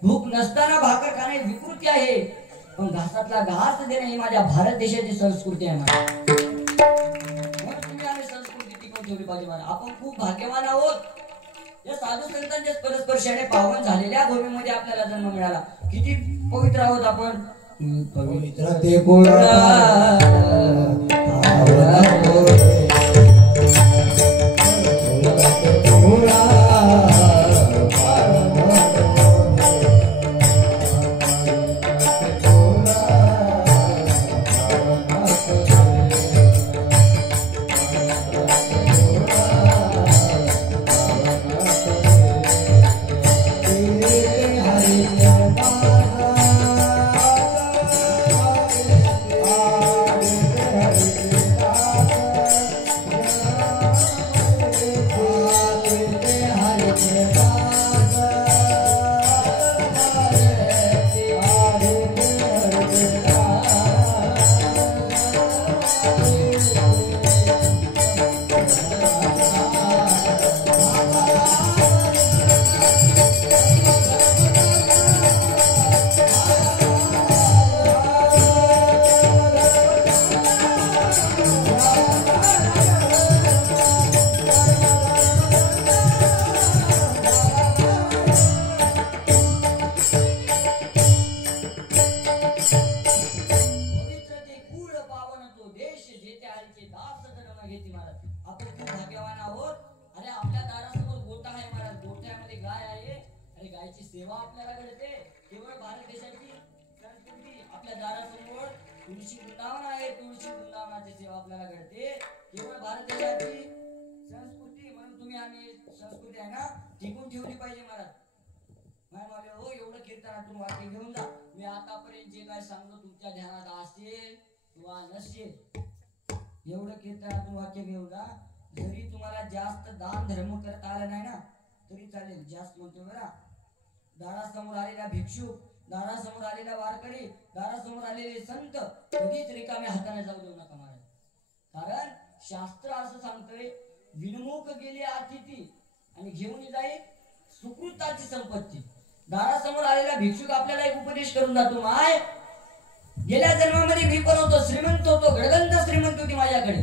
भूक नसताना भाकर खाणे विकृती आहे, पण घासातला घास देणे ही माझ्या भारत देशाची संस्कृती आहे. म्हणून तुम्ही आम्ही संस्कृती टिकवून ठेवली पाहिजे. आपण खूप भाग्यवान आहोत या साधू संतांच्या परस्पर्शाने पावन झालेल्या भूमीमध्ये आपल्याला जन्म मिळाला. किती पवित्र आहोत आपण. पवित्र ते कुळा सेवा आपल्याला घडते. केवळ भारत देशाची संस्कृती आपल्या दारासमोर तुळशी वृंदावन आहे. तुळशी वृंदावनाची सेवा आपल्याला घडते. केवळ भारत देशाची संस्कृती म्हणून तुम्ही आम्ही संस्कृती आहे ना टिकून ठेवली पाहिजे महाराज. नाही हो एवढं कीर्तनातून वाक्य घेऊन जा. मी आतापर्यंत जे काय सांगतो तुमच्या ध्यानात असेल किंवा नसेल एवढं कीर्तनातून वाक्य घेऊन जा. जरी तुम्हाला जास्त दान धर्म करता आला नाही ना तरी चालेल. जास्त म्हणतो बरं. दारासमोर आलेला भिक्षुक, दारासमोर आलेला वारकरी, दारासमोर आलेले संत कधीच रिकाम्या हाताने जाऊ देऊ नका महाराज. कारण शास्त्र असं सांगतोय विनमुख गेली अतिथी आणि घेऊन जाईल सुकृताची संपत्ती. दारासमोर आलेला भिक्षुक आपल्याला एक उपदेश करून जातो. माय गेल्या जन्मामध्ये मी पण होतो, श्रीमंत होतो, गडगंज श्रीमंत होती माझ्याकडे,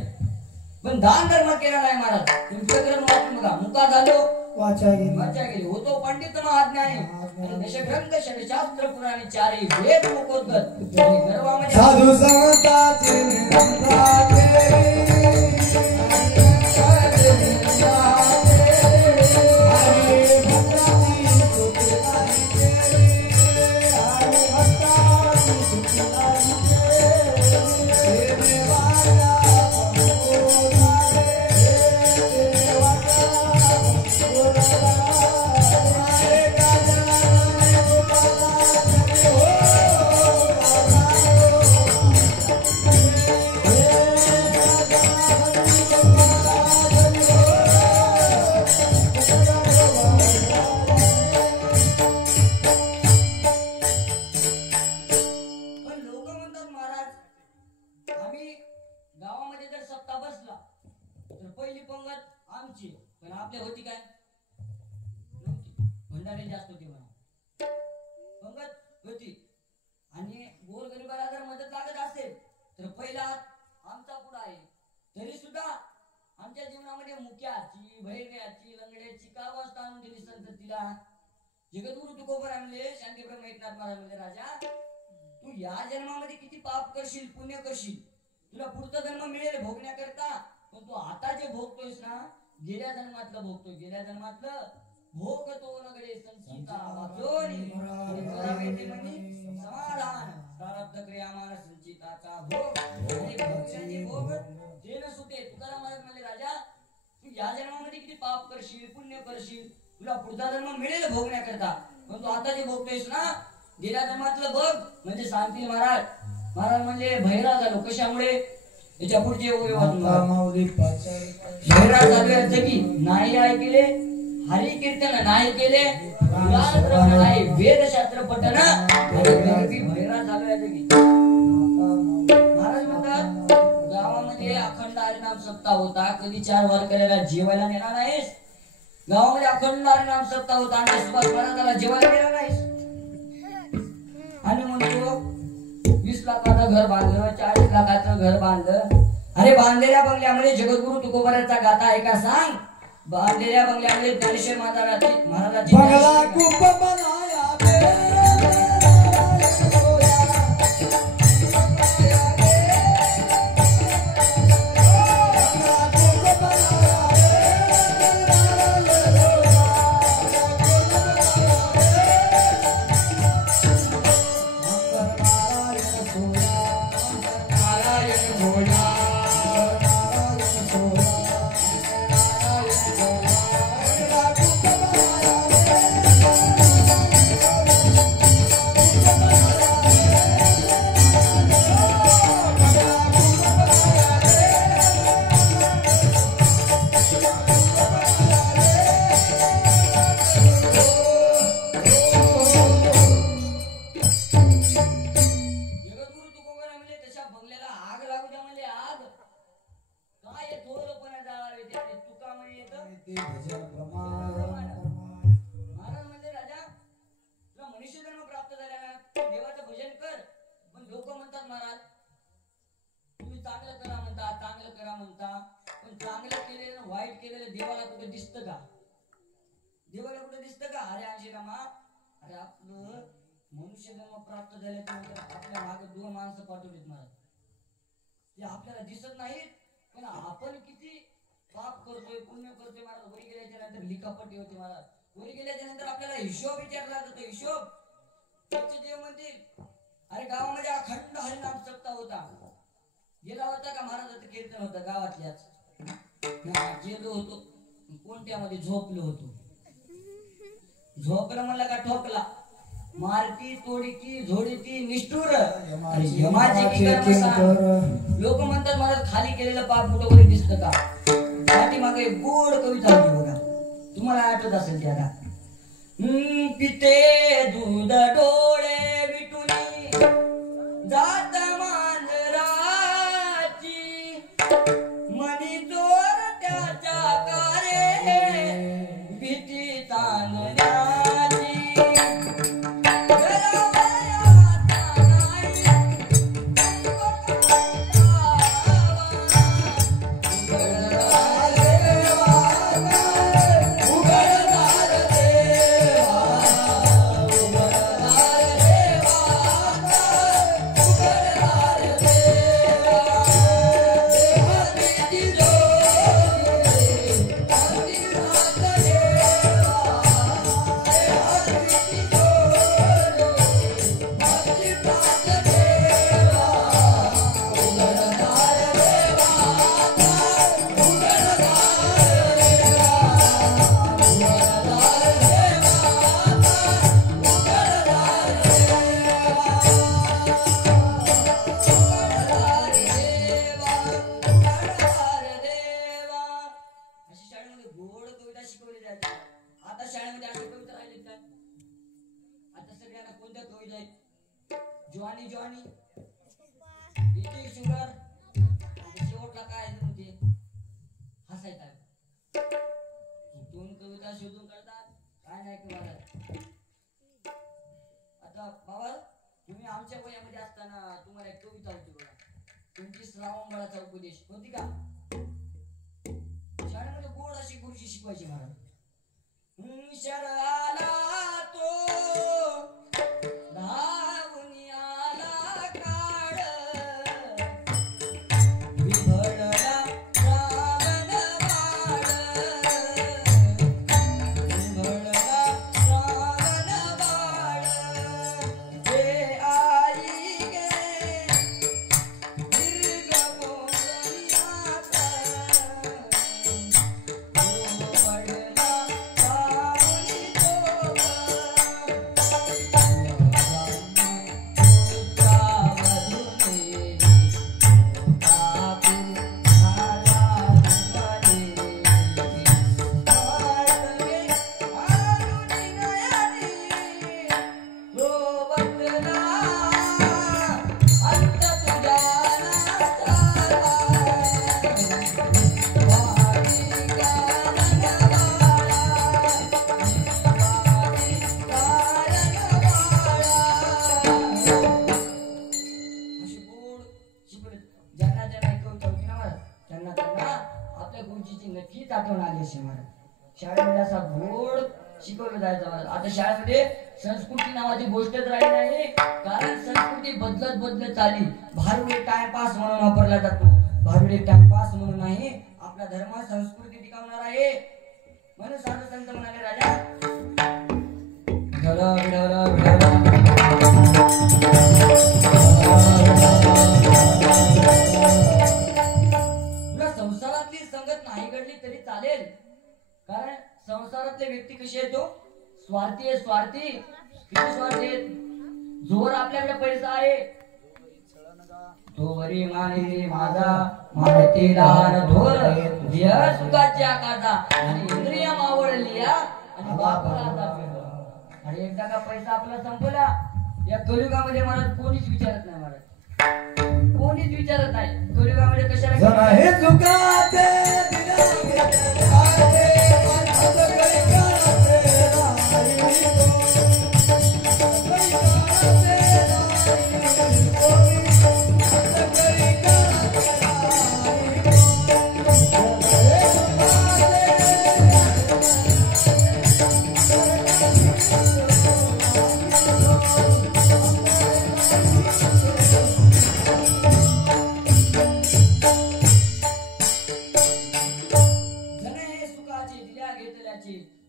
पण दान धर्म केला नाही महाराज. तुमच्या ग्रंथ बघा मुका झालो वाचा गेली होतो पंडित महाज्ञानी आणि दशग्रंथ षडशास्त्र पुराणे चारही वेद मुखोद्गत गर्वामध्ये साधू संतांचे पण आपल्या होती काय भंडारे जास्त होती म्हणा पंगत होती. आणि गोरगरिबाला जर मदत लागत असेल तर पहिला आमचा पुढा आहे. तरी सुद्धा आमच्या जीवनामध्ये मुक्याची भैर्याची लंगड्याची का अवस्था आणून दिली संततीला. जगद्गुरु तुकोबर म्हणले शांती ब्रह्म एकनाथ महाराज म्हणले राजा तू या जन्मामध्ये किती पाप करशील पुण्य करशील तुला पुढचा जन्म मिळेल भोगण्याकरता. पण तू आता जे भोगतोयस ना गेल्या जन्मातलं भोगतोय. गेल्या जन्मातलं भोगतो नगडे संचिता वाचोनी करावे ते म्हणी समाधान प्रारब्ध क्रियामान संचिताचा भोग आणि भोगाचे भोग ते न सुटे. तुकाराम महाराज म्हणले राजा तू या जन्मामध्ये किती पाप करशील पुण्य करशील तुला पुढचा जन्म मिळेल भोगण्याकरता. पण तू आता जे भोगतोयस ना गेल्या जन्मातलं बघ म्हणजे सांगतील महाराज. महाराज म्हणजे भैरा झालो कशामुळे याच्या पुढचे भैरा झालो याचं की नाही ऐकले हरी कीर्तन नाही केले नाही वेदशास्त्र पठन आणि भैरा झालो याचं की. महाराज म्हणतात गावामध्ये अखंड हरिनाम सप्ताह होता. कधी 4 वारकऱ्याला जेवायला नेणार नाहीस. गावामध्ये अखंड हरिनाम सप्ताह होता आणि सुभाष महाराजाला जेवायला नेणार नाहीस. आणि म्हणतो 20 लाखाचं घर बांधलं 40 लाखाचं घर बांधलं. अरे बांधलेल्या बंगल्यामध्ये जगद्गुरु तुकोबाराचा गाथा आहे का सांग. बांधलेल्या बंगल्यामध्ये ज्ञानेश्वर महाराजाची बंगला कुंभ बनाया बे मनुष्य जन्म प्राप्त झाल्यानंतर आपल्या मागे दोन माणसं पाठवलीत महाराज. ते आपल्याला दिसत नाहीत पण आपण किती पाप करतोय पुण्य करतोय महाराज. वरी गेल्याच्या नंतर लिखापट्टी होते महाराज. वरी गेल्याच्या नंतर आपल्याला हिशोब विचारला जातो. हिशोब त्याचे देव म्हणतील अरे गावामध्ये अखंड हरिनाम सप्ताह होता. गेला होता का महाराजाचं कीर्तन होतं गावातल्याच. गेलो होतो कोणत्यामध्ये झोपलो होतो. झोपलं म्हणलं का ठोकला. मारती तोडीती झोडीती निष्ठुर यमाची की कर्मसान. लोक म्हणतात मला खाली केलेलं पाप कुठं वरी दिसतं का. पाठीमागे गोड कविता होती बघा. तुम्हाला आठवत असेल त्याला. पिते दूध डोळे विटुनी जात मांजराची मनी चोर त्याच्या कारे भीती तांगण्याची. ज्वानी ज्वानी इथे शुगर शेवटला काय म्हणते हसायचा. दोन कविता शोधून करतात काय नाही तुम्हाला. आता बाबा तुम्ही आमच्या वयामध्ये असताना तुम्हाला एक कविता होती बघा. तुमची श्रावण बाळाचा उपदेश होती का. शाळेमध्ये गोड अशी गुरुजी शिकवायची महाराज. शरळाला तो नक्कीच आठवण आली असेल महाराज. शाळेमध्ये असा गोड शिकवलं जायचं मला. आता शाळेमध्ये संस्कृती नावाची गोष्टच राहिली नाही, कारण संस्कृती बदलत बदलत चालली. भारुडे टाइमपास म्हणून वापरला जातो. भारुडे टाइमपास म्हणून नाही, आपला धर्म संस्कृती टिकवणार आहे. म्हणून साधू संत म्हणाले, राजा विठोबा विठोबा विठोबा तुला संसारातली संगत नाही घडली तरी चालेल, कारण संसारातले व्यक्ती कशी येतो, स्वार्थी आहे. स्वार्थी किती स्वार्थी आहेत. जोवर आपल्याकडे पैसा आहे तोवरी माने माझा मारती लहान थोर जिया सुखाची आकाशा आणि इंद्रिय मावळलिया आणि बापाला दाखवला. आणि एकदा का पैसा आपला संपला, या कलियुगामध्ये महाराज कोणीच विचारत नाही. महाराज कोणीच विचारत नाही कलियुगामध्ये कशाला जरा हे चुकाचे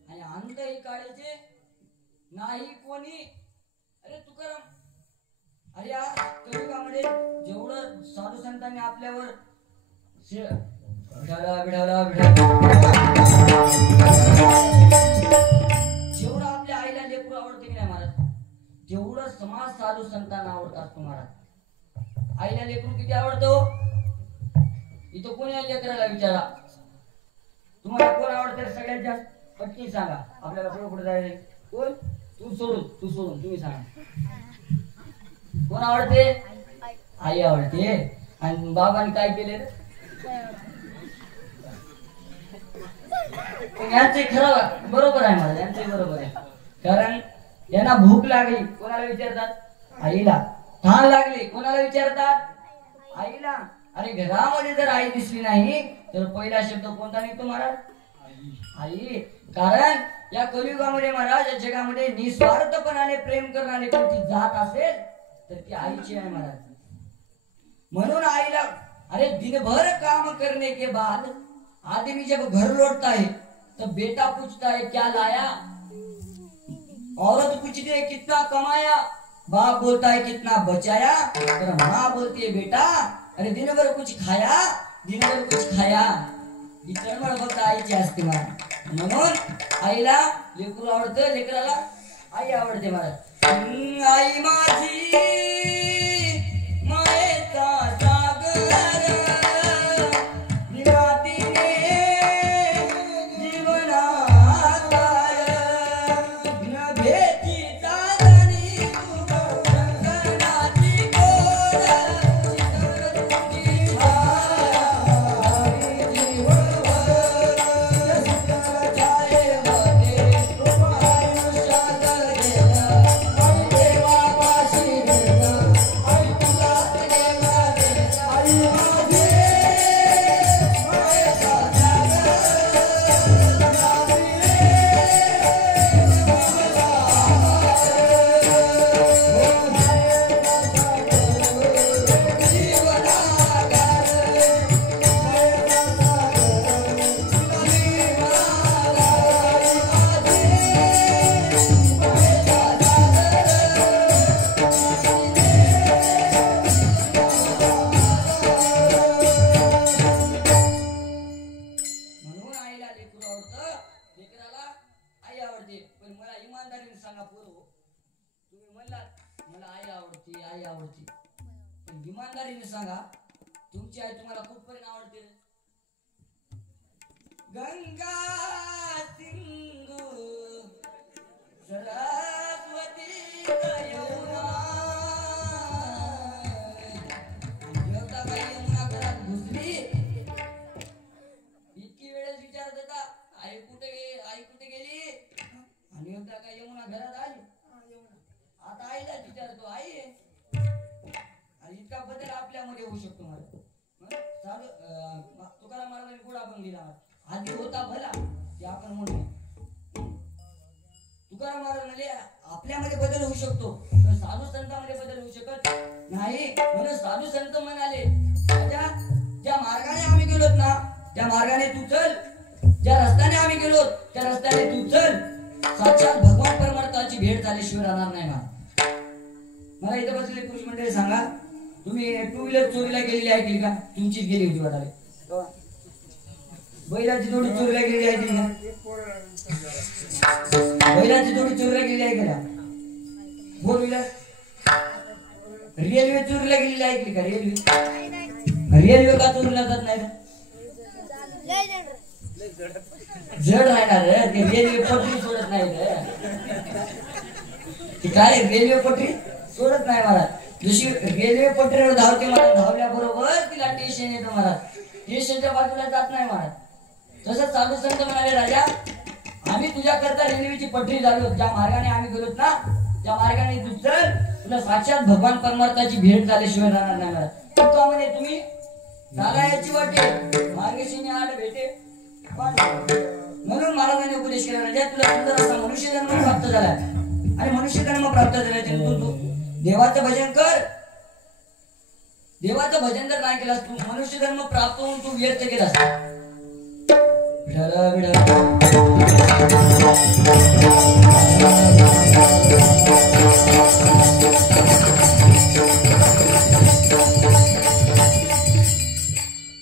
आणि अंतही काळीचे नाही कोणी. अरे तुकाराम, अरे या कलियुगामध्ये जेवढं साधू संतांनी आपल्यावर जेवढं आपल्या आईला लेकरू आवडते की नाही महाराज, तेवढं समाज साधू संतांना आवडत असतो महाराज. आईला लेकरू किती आवडतो, इथं कोणी लेकराला विचारा तुम्हाला कोण आवडते सगळ्यात जास्त, पटकी सांगा. आपल्याला कुठं कुठे जायचं, कोण तू सोडून तुम्ही सांगा कोण आवडते. आई आवडते. आणि बाबांनी काय केले, यांचे खरं बरोबर आहे मला, यांचे बरोबर आहे. कारण यांना भूक लागली कोणाला विचारतात, आईला. तहान लागली कोणाला विचारतात, आईला. अरे घरामध्ये जर आई दिसली नाही तर पहिला शब्द कोणता निघतो महाराज, आई. कारण या कलियुगामध्ये महाराज, या जगामध्ये निस्वार्थपणाने प्रेम करणारी कोणती जात असेल तर ती आईची आहे महाराज. म्हणून आईला, अरे दिनभर काम करने के बाद आदमी जब घर लौटता है तो बेटा पूछता है क्या लाया, औरत पूछती है कितना कमाया, बाप बोलता है कितना बचाया, तर माँ बोलती है बेटा अरे दिनभर कुछ खाया, दिनभर कुछ खाया. ही तळमळ फक्त आईची असते महाराज. म्हणून आईला लेकरू आवडतं, लेकराला आई आवडते महाराज. आई माझी मायेचा सागर निरातीने जीवनात न भेटी चांदणी संगनाची गोड चितळ तुझी छाया इमानदारीने सांगा तुमची आई तुम्हाला कुठपर्यंत आवडते. गंगा सिंधू सरस्वती यमुना यमुना घरात घुसली इतकी वेळेस विचारत होता आई कुठे गेली, आणि एकदा काय यमुना घरात आली. आता आईला विचारतो आई, इतका बदल आपल्यामध्ये होऊ शकतो मला. तुकाराम महाराजांनी गोडा पण दिला, आधी होता भला ते आपण म्हणू. तुकाराम महाराज म्हणजे आपल्यामध्ये बदल होऊ शकतो पण साधू संतांमध्ये बदल होऊ शकत नाही. म्हणून साधू संत म्हणाले राजा ज्या मार्गाने आम्ही गेलोत ना त्या मार्गाने तू चल, ज्या रस्त्याने आम्ही गेलो त्या रस्त्याने तू चल. साक्षात भगवान परमार्थाची भेट झाल्याशिवाय राहणार नाही. मला इथं बसलेले पुरुष मंडळी सांगा, तुम्ही टू व्हीलर चोरीला गेलेली ऐकली का? तुमचीच गेली होती वाटाले. बैलाची जोडी चोरीला गेलेली ऐकली का? बैलाची जोडी चोरीला गेलेली ऐकली का? फोर व्हीलर रेल्वे चोरीला गेलेली ऐकली का? रेल्वे का चोरीला जात नाही? जड राहणार ते रेल्वे पटरी सोडत नाही. काय रेल्वे पटरी सोडत नाही महाराज. जशी रेल्वे पटरीवर धावते महाराज, धावल्याबरोबर तिला स्टेशन येतं महाराज, स्टेशनच्या बाजूला जात नाही महाराज. तसंच साधू संत म्हणाले राजा आम्ही तुझ्या करता रेल्वेची पटरी झालो, ज्या मार्गाने आम्ही गेलोत ना त्या मार्गाने तू चल, तुला साक्षात भगवान परमार्थाची भेट झाल्याशिवाय राहणार नाही महाराज. तुका म्हणे तुम्ही नारायणाची वाटे मार्गशीने आड भेटे. म्हणून महाराजांनी उपदेश केला राजा तुला सुंदर असा मनुष्य जन्म प्राप्त झालाय आणि मनुष्य जन्म प्राप्त झाल्याचे तू देवाचं भजन कर. देवाचं भजन जर नाही केलास तू मनुष्य जन्म प्राप्त होऊन तू व्यर्थ केलास.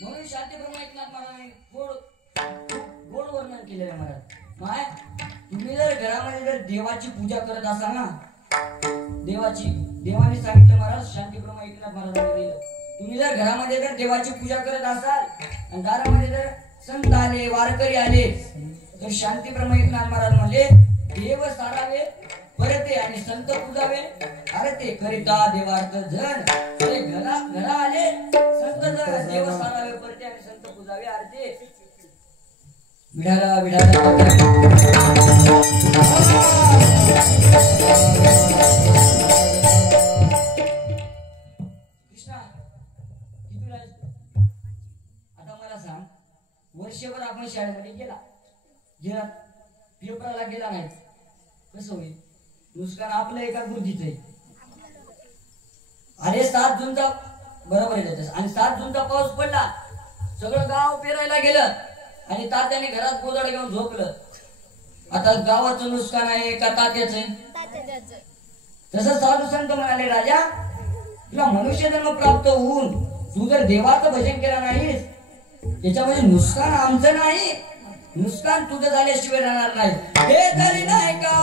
म्हणून शांतीप्रमाणे एकनाथ महाराजांनी गोड वर्णन केलेलं महाराज. माय तुम्ही जर घरामध्ये जर देवाची पूजा करत असाल ना, देवाने सांगितलं महाराज शांतीप्रमाणे एकनाथ महाराजांनी दिलं, तुम्ही जर घरामध्ये जर देवाची पूजा करत असाल आणि दारामध्ये जर संत आले वारकरी आले तर शांतीप्रमाणे एकनाथ महाराज म्हणले देव सारावे परते आणि संत पूजावे अरे ते करिता देवार्थ जन. घरा आले संत जन देव सारावे परते आणि संत पूजावे अरे ते विढाला कृष्णा किती आता मला सांग, वर्षभर आपण शाळेमध्ये गेला पेपराला गेला नाही कसं होईल? नुकसान आपलं एका गुरुजीच आहे. अरे 7 जूनचा बरोबर आहे आणि 7 जूनचा पाऊस पडला, सगळं गाव पेरायला गेलं आणि तात्याने घरात गोधड घेऊन झोपलं. आता गावाचं नुकसान आहे का तात्याच आहे? तसं साधू संत म्हणाले राजा तुला मनुष्य जन्म प्राप्त होऊन तू जर देवाचं भजन केलं नाहीस त्याच्यामध्ये नुकसान आमचं नाही, नुकसान तुझं झाल्याशिवाय राहणार नाही. हे तरी नाही का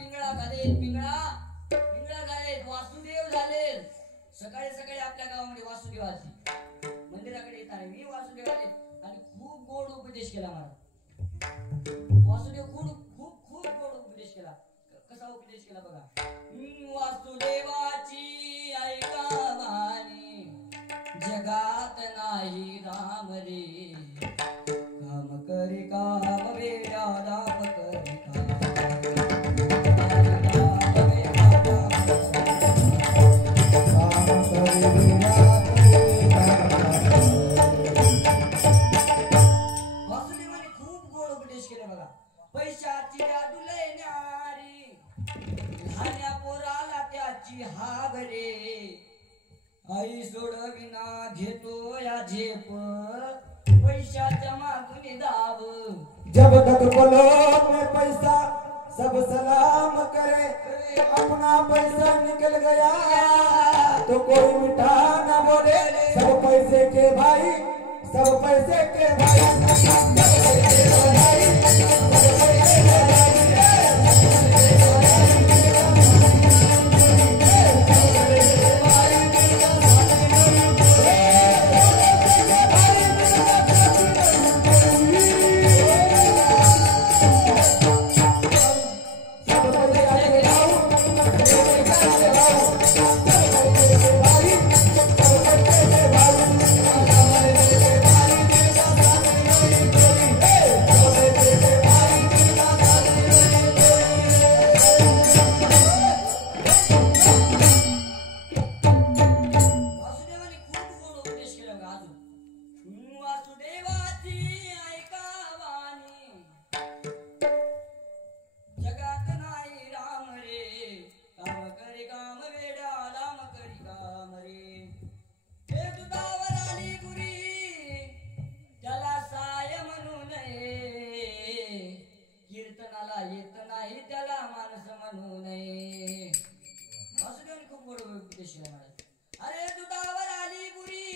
पिंगळा घालेल, पिंगळा घालेल, वासुदेव झालेल. सकाळी सकाळी आपल्या गावामध्ये वासुदेवाची मंदिराकडे येताना मी वासुदेव आले आणि खूप गोड उपदेश केला मला. वासुदेव खूप खूप खूप गोड उपदेश केला. कसा उपदेश केला बघा. वासुदेवाची ऐका वाणी, जगात नाही राम रे. काम करी काम वेड्या दाम करी वासुदेवाने खूप गोड उपदेश केले बघा. पैशाची जादू लय न्यारी, लहान्या पोराला त्याची हाव रे. आई सोडविना घेतो या झेप, पैशाच्या मागून दाव. जब तक पलक में पैसा सब सलाम करे, अपना पैसा निकल गया तो कोई मिठा न बोले. सब पैसे के भाई, सब पैसे के भाई, सब पैसे के भाई, सब पैसे के भाई. अरे दुधावर आली बुरी,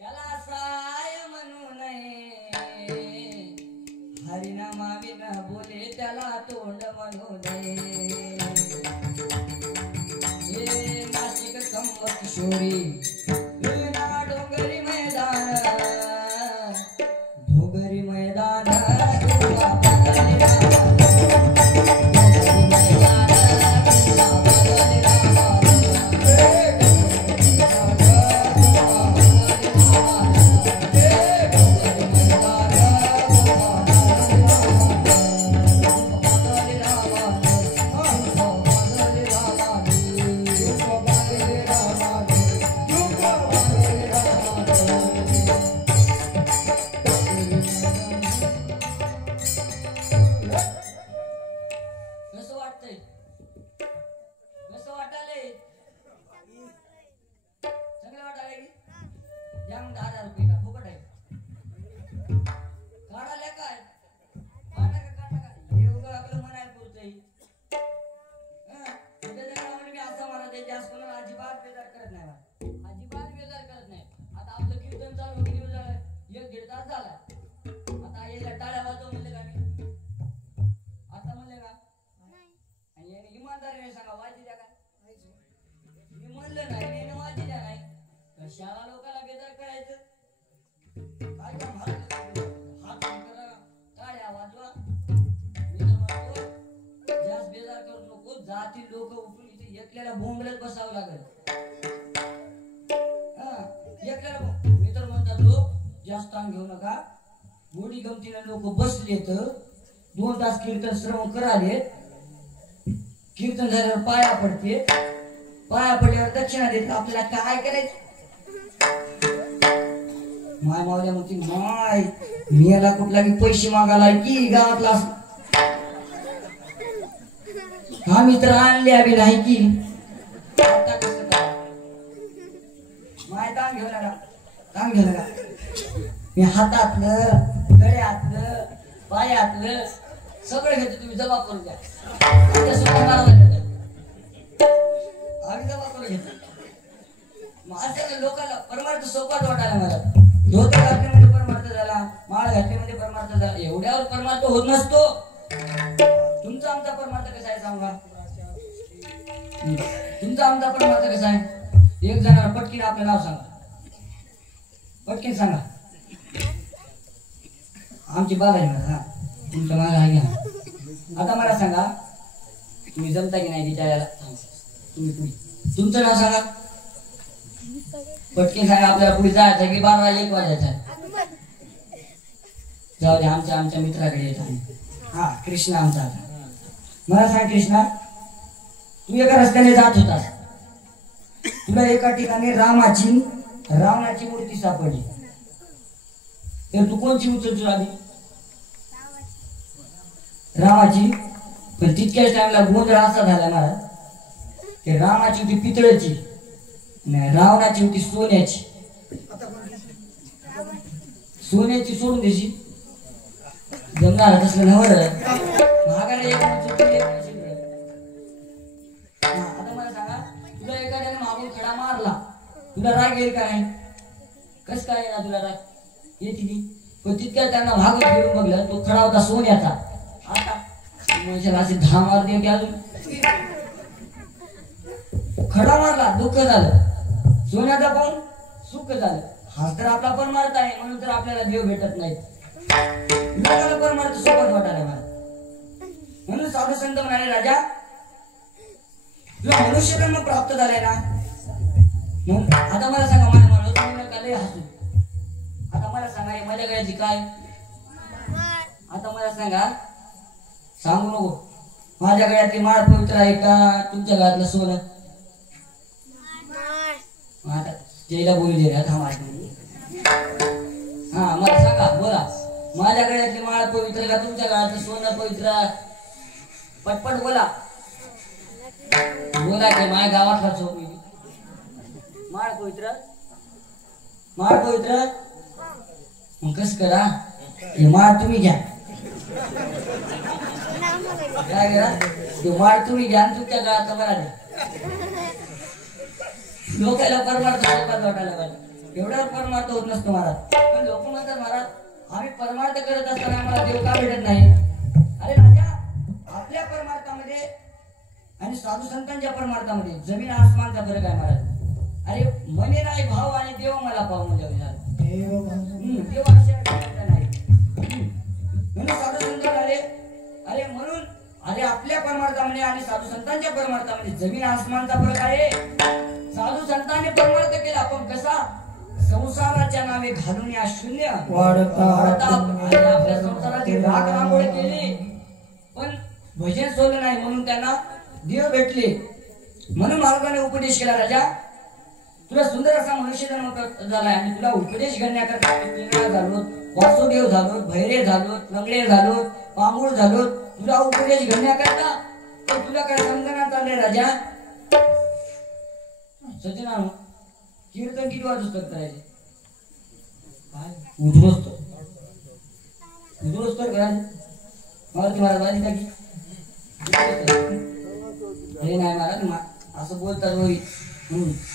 त्याला साय म्हणू नये. हरिनामाविना बोले त्याला तोंड म्हणू नये. हे नाशिक कंब किशोरी, डोंगरी मैदान, डोंगरी मैदान, शाळा लोकांना बेजार करायचं काय काम हात करा, टाळ्या वाजवा. जास्त बेजार करू नको. जातील लोक उठून इथे एकल्याला बोंबलत बसावं लागेल. एकल्याला मी तर म्हणतो जास्त ताण घेऊ नका. गोडी गमतीने लोक बसले तर 2 तास कीर्तन श्रवण कराले. कीर्तन झाल्यावर पाया पडते, पाया पडल्यावर दक्षिणा देत. आपल्याला काय करायचं? माय मावल्या म्हणते माय मी याला कुठला पैसे मागायला की गावातला हा मित्र आणले बी नाही की आता कसं काय माय ताण घेऊ नका, ताण घेऊ नका. मी हातातलं, गळ्यातलं, पायातलं सगळं घेतो. तुम्ही जमा करून द्या. आम्ही जमा करून घेतो. माझ्या लोकांना परमार्थ सोपाच वाटायला मला. धोतर घातल्यामध्ये परमार्थ झाला, माळ घातल्यामध्ये परमार्थ झाला. एवढ्यावर परमार्थ होत नसतो. तुमचा आमचा परमार्थ कसा आहे सांगा तुमचा आमचा परमार्थ कसा आहे एक जणाला पटकीन आपलं नाव सांगा पटकीन सांगा आमची बाल आहे हा तुमचं माग आहे घ्या आता मला सांगा तुम्ही जमता की नाही विचारायला तुम्ही पुढे तुमचं नाव सांगा पटकीन सांगा आपल्याला पुढे जायचं की 12 1 वाजायचं जाऊ दे आमच्या मित्राकडे येत आहे हा कृष्णा आमचा मला सांग कृष्णा तू एका रस्त्याने जात होतास तुला एका ठिकाणी रावणाची मूर्ती सापडली तर तू कोणची उचलतो आधी रामाची पण तितक्याच टाइमला गोंधळ असा झाला महाराज ते रामाची होती पितळेची नाही रावणाची होती सोन्याची सोन्याची सोडून द्यायची जमणार तसलं नवर महागाने आता मला सांगा तुला एखाद्याने मागून खडा मारला तुला राग येईल का नाही कस काय येणार तुला राग येते की पण तितक्या त्यांना भाग फिरून बघलं तो खडा होता सोन्याचा आता मनुष्याला असे धा मारते की अजून खडा मारला दुःख झालं सोन्याचा पाहून सुख झालं हाच तर आपला परमार्थ आहे म्हणून तर आपल्याला देव भेटत नाही लोकांना परमार्थ सोबत वाटायला मला म्हणून साधू संत म्हणाले राजा तुला मनुष्य जन्म प्राप्त झालाय ना मग आता मला सांगा माझ्या मनाला लय हसू आता मला सांगा माझ्या गळ्याची काय आता मला सांगा सांगू नको माझ्या गळ्यातली माळ पवित्र आहे का तुमच्या गळ्यातलं सोनं आता जयला बोलू दे हा मला सांगा बोला माझ्या गळ्यातली माळ पवित्र का तुमच्या गळ्यातलं सोनं पवित्र पटपट बोला बोला की माझ्या गावातला चोप माळ पवित्र मग कस करा हे माळ तुम्ही घ्या काय करा ते माळ तुम्ही घ्या तुमच्या गळ्यात बरा लोकांना परमार्थ सोबत वाटायला पाहिजे एवढ्यावर परमार्थ होत नसतो महाराज पण लोक म्हणतात महाराज आम्ही परमार्थ करत असताना आम्हाला देव का भेटत नाही अरे राजा आपल्या परमार्थामध्ये आणि साधू संतांच्या परमार्थामध्ये जमीन आसमानचा फरक आहे महाराज अरे मने नाही भाव आणि देव मला पाव म्हणजे देव नाही म्हणून साधू संत आले अरे म्हणून अरे आपल्या परमार्थामध्ये आणि साधू संतांच्या परमार्थामध्ये जमीन आसमानचा फरक आहे साधू संतांनी परमार्थ केला पण कसा संसाराच्या नावे घालून या शून्य वाढता आपल्या संसाराची राख रांगोळी केली पण भजन सोडलं नाही म्हणून त्यांना देव भेटले म्हणून महाराजांनी उपदेश केला राजा तुला सुंदर असा मनुष्य जन्म झालाय आणि तुला उपदेश करण्याकरता झालो वासुदेव झालो भैरे झालो लंगडे झालो पांगुळ झालो तुला उपदेश करण्याकरता तर तुला काय समजण्यात आले राजा सजना कीर्तन किती वाजता करायचे उद्ध्वस्त करायचे मला तुम्हाला माहिती का की हे नाही महाराज असं बोलतात वरी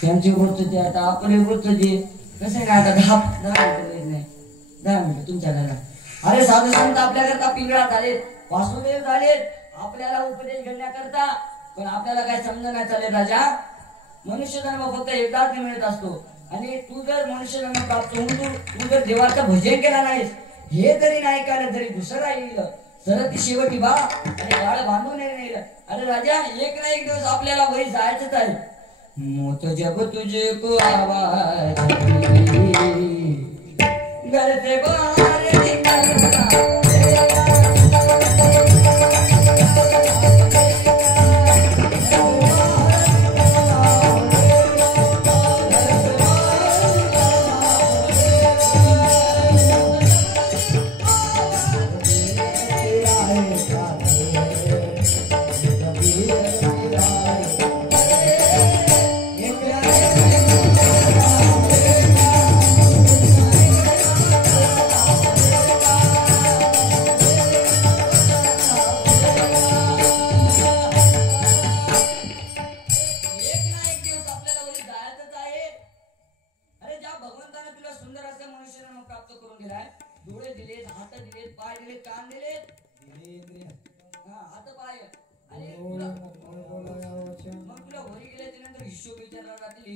त्यांची गोष्ट ते आता आपली गोष्ट ते कसं आहे ना आता 10 मिनिटं नाही 10 मिनिटं तुमच्या घरात अरे साधू संत आपल्याकरता पिंगळा झालेत वासुदेव झालेत आपल्याला उपदेश करण्याकरता पण आपल्याला काय समजण्यात चालेल राजा मनुष्य जन्म फक्त एकदाच मिळत असतो आणि तू जर मनुष्य जन्म प्राप्त होऊन तू जर देवाचं भजन केला नाहीस हे जरी नाही केलं तरी दुसरा येईल सरती शेवटी बा आणि गाळ बांधून येईल अरे राजा एक ना एक दिवस आपल्याला वही जायचंच आहे मोत जब तुझे को आवाज घर से बाहर निकलना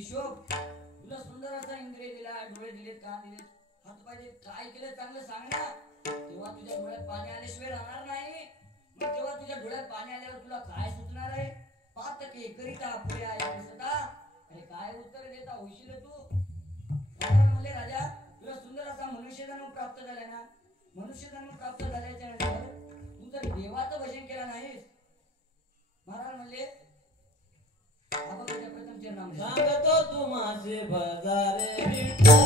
हिशोब. तुला सुंदर असा इंद्रिय दिला, डोळे दिलेत, कान दिलेत, हात पाय दिलेत, काय केलं चांगलं सांग ना. तेव्हा तुझ्या डोळ्यात पाणी आल्याशिवाय राहणार नाही. मग तेव्हा तुझ्या डोळ्यात पाणी आल्यावर तुला काय सुचणार आहे? पातके करिता पुढे आहे सदा. अरे काय उत्तर देता होशील तू? म्हणले राजा तुला सुंदर असा मनुष्य जन्म प्राप्त झाला ना. मनुष्य जन्म प्राप्त झाल्याच्या नंतर तू जर देवाचं भजन केलं नाहीस. महाराज म्हणले प्रथम चरणामध्ये सांगतो तू माझे भजारे विठ्ठल,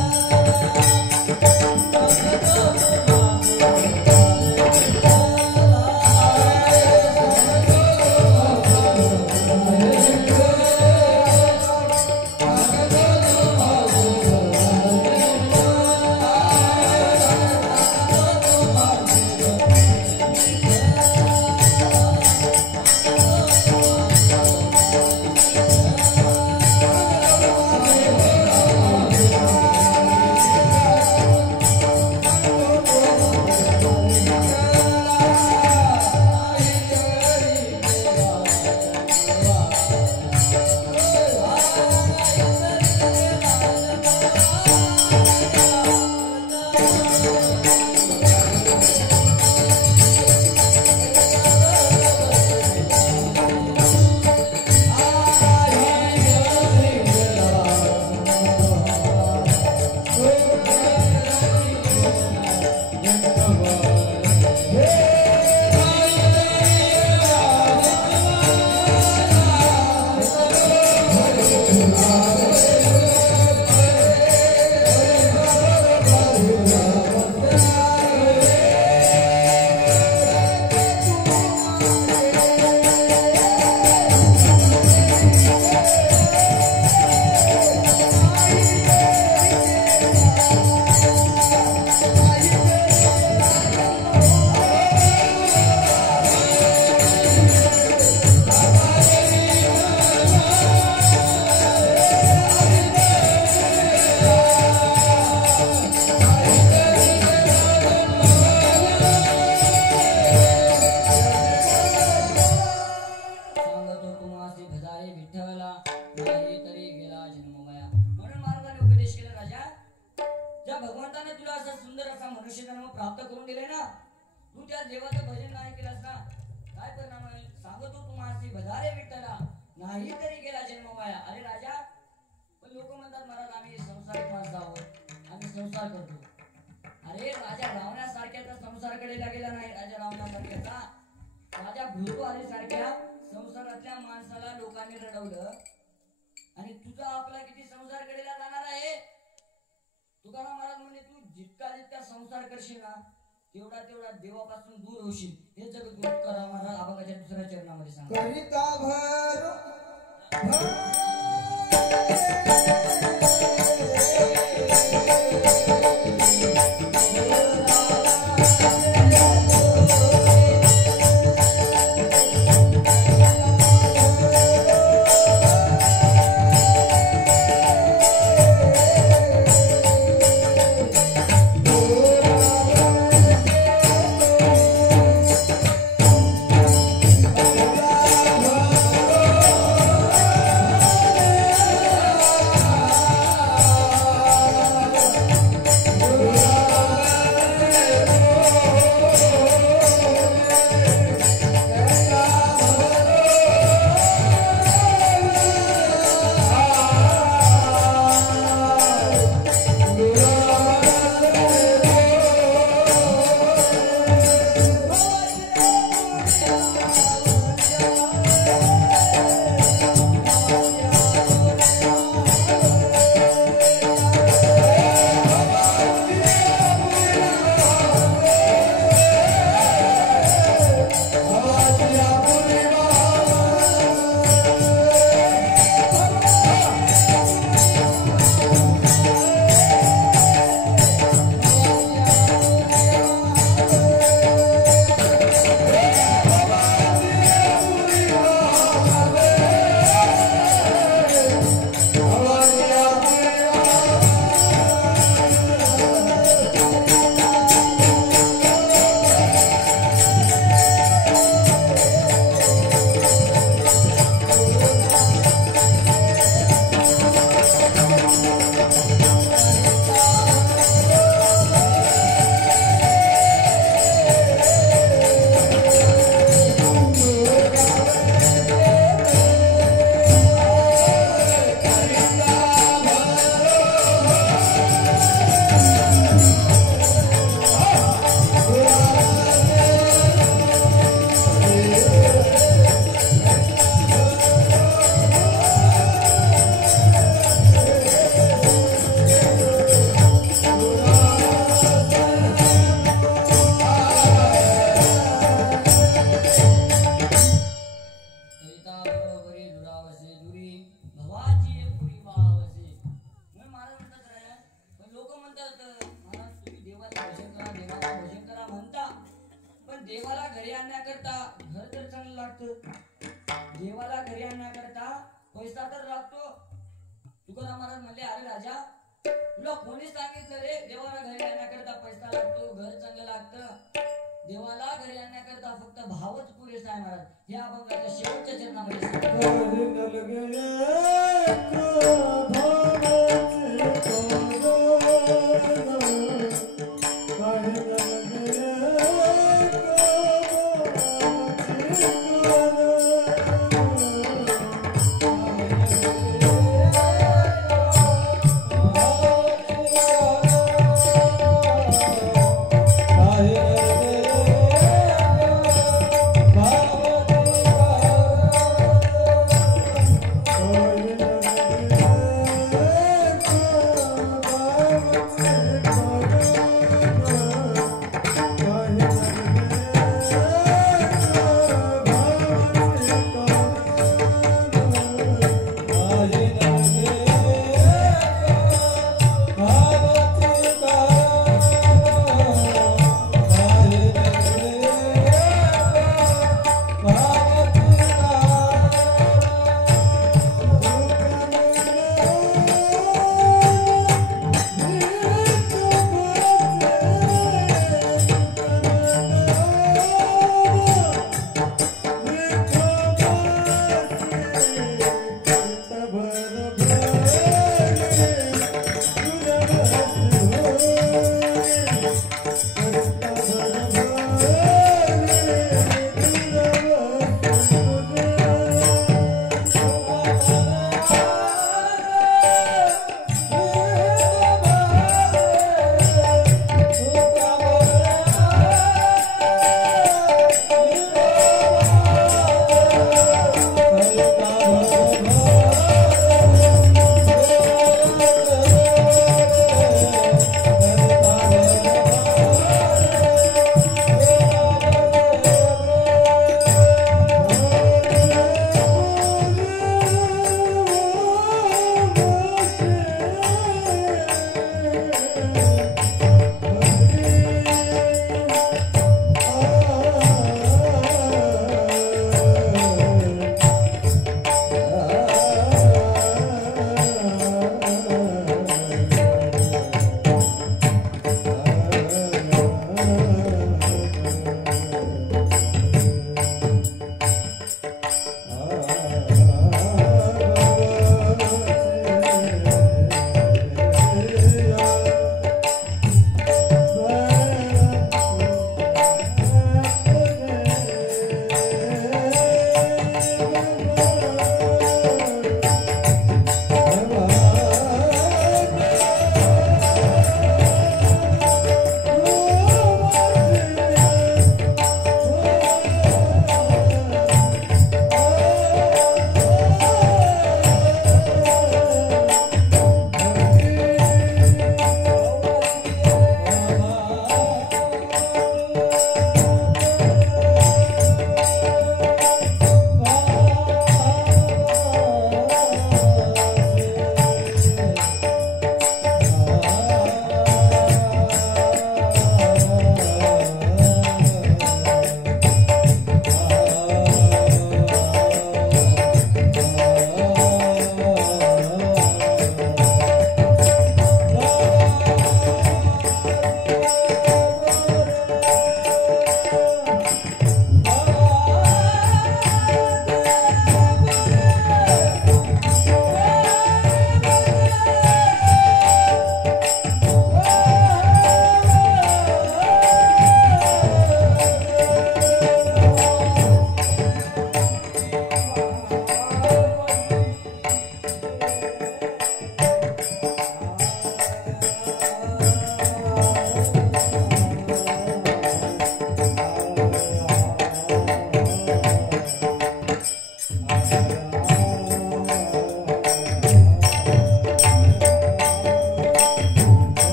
सांगतो तू माझे नाही तरी गेला जन्म माया. अरे राजा पण लोक म्हणतात महाराज आम्ही संसारिक माणसं आहोत, आम्ही संसार करतो. अरे राजा रावणासारख्याचा संसाराकडे गेला नाही. राजा रावणासारख्याचा राजा भूतवाली सारख्या संसारातल्या माणसाला लोकांनी रडवलं आणि तुझा आपला किती संसार कडेला जाणार आहे. तुकाराम महाराज म्हणजे तू जितका संसार करशील ना तेवढा तेवढा देवापासून दूर होशील. हे जगद्गुरु तुकाराम महाराज अभंगाच्या दुसऱ्या चरणामध्ये सांगतात. कविता भर देवाला घरी आणण्याकरता पैसा तर लागतो. तुकाराम महाराज म्हणले, अरे राजा, तुला कोणी सांगितलं रे देवाला घरी आणण्याकरता पैसा लागतो, घर चांगलं लागतं? देवाला घरी आणण्याकरता फक्त भावच पुरेसा आहे महाराज. या अभंगाच्या शेवटच्या चरणामध्ये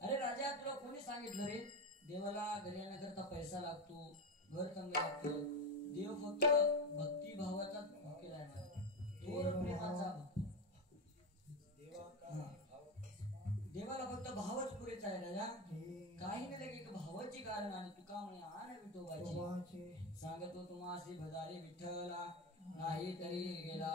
अरे राजा तुला कोणी सांगितलं रे देवाला घरी येण्याकरता पैसा लागतो घर चांगलं लागतं देव फक्त भक्ती भावाचा भुकेला आहे थोर प्रेमाचा देवाला फक्त भावच पुरेचा आहे राजा काही नाही लगे भावाची कारण आणि तुका म्हणे आण विठोबाची सांगतो तुम्हासी भजारे विठ्ठला नाही तरी गेला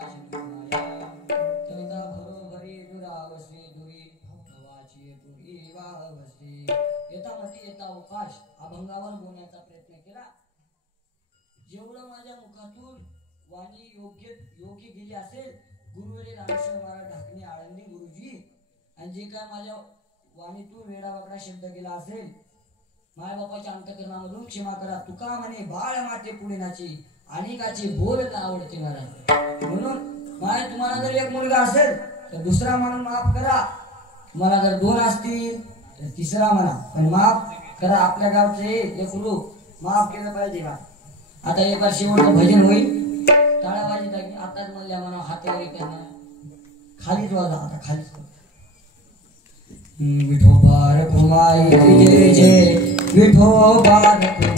तरिता भरोभरी दुरावसी दुरी भवाची पुरी वावसी येता मती येता अवकाश अभंगावर बोलण्याचा प्रयत्न केला जेवढं माझ्या मुखातून वाणी योग्य गेली असेल गुरुवेले रामेश्वर महाराज ढाकणे आळंदी गुरुजी आणि जे काय माझ्या वाणीतून वेडावाकडा शब्द गेला असेल माय बापाच्या अंतकरणामधून क्षमा करा तुका म्हणे बाळ माते पुढे नाची अनेकाची बोलता आवडते महाराज म्हणून माय तुम्हाला जर एक मुलगा असेल तर दुसरा म्हणून माफ करा तुम्हाला जर दोन असतील तर तिसरा म्हणा पण माफ करा आपल्या गावचे एक गुरु माफ केलं पाहिजे का आता एक बार शेवटचं भजन होईल टाळाबाजी टाकी आताच म्हणल्या म्हणा हातावरी करणार खालीच वाजा आता खालीच विठोबा रखुमाई जय जय विठोबा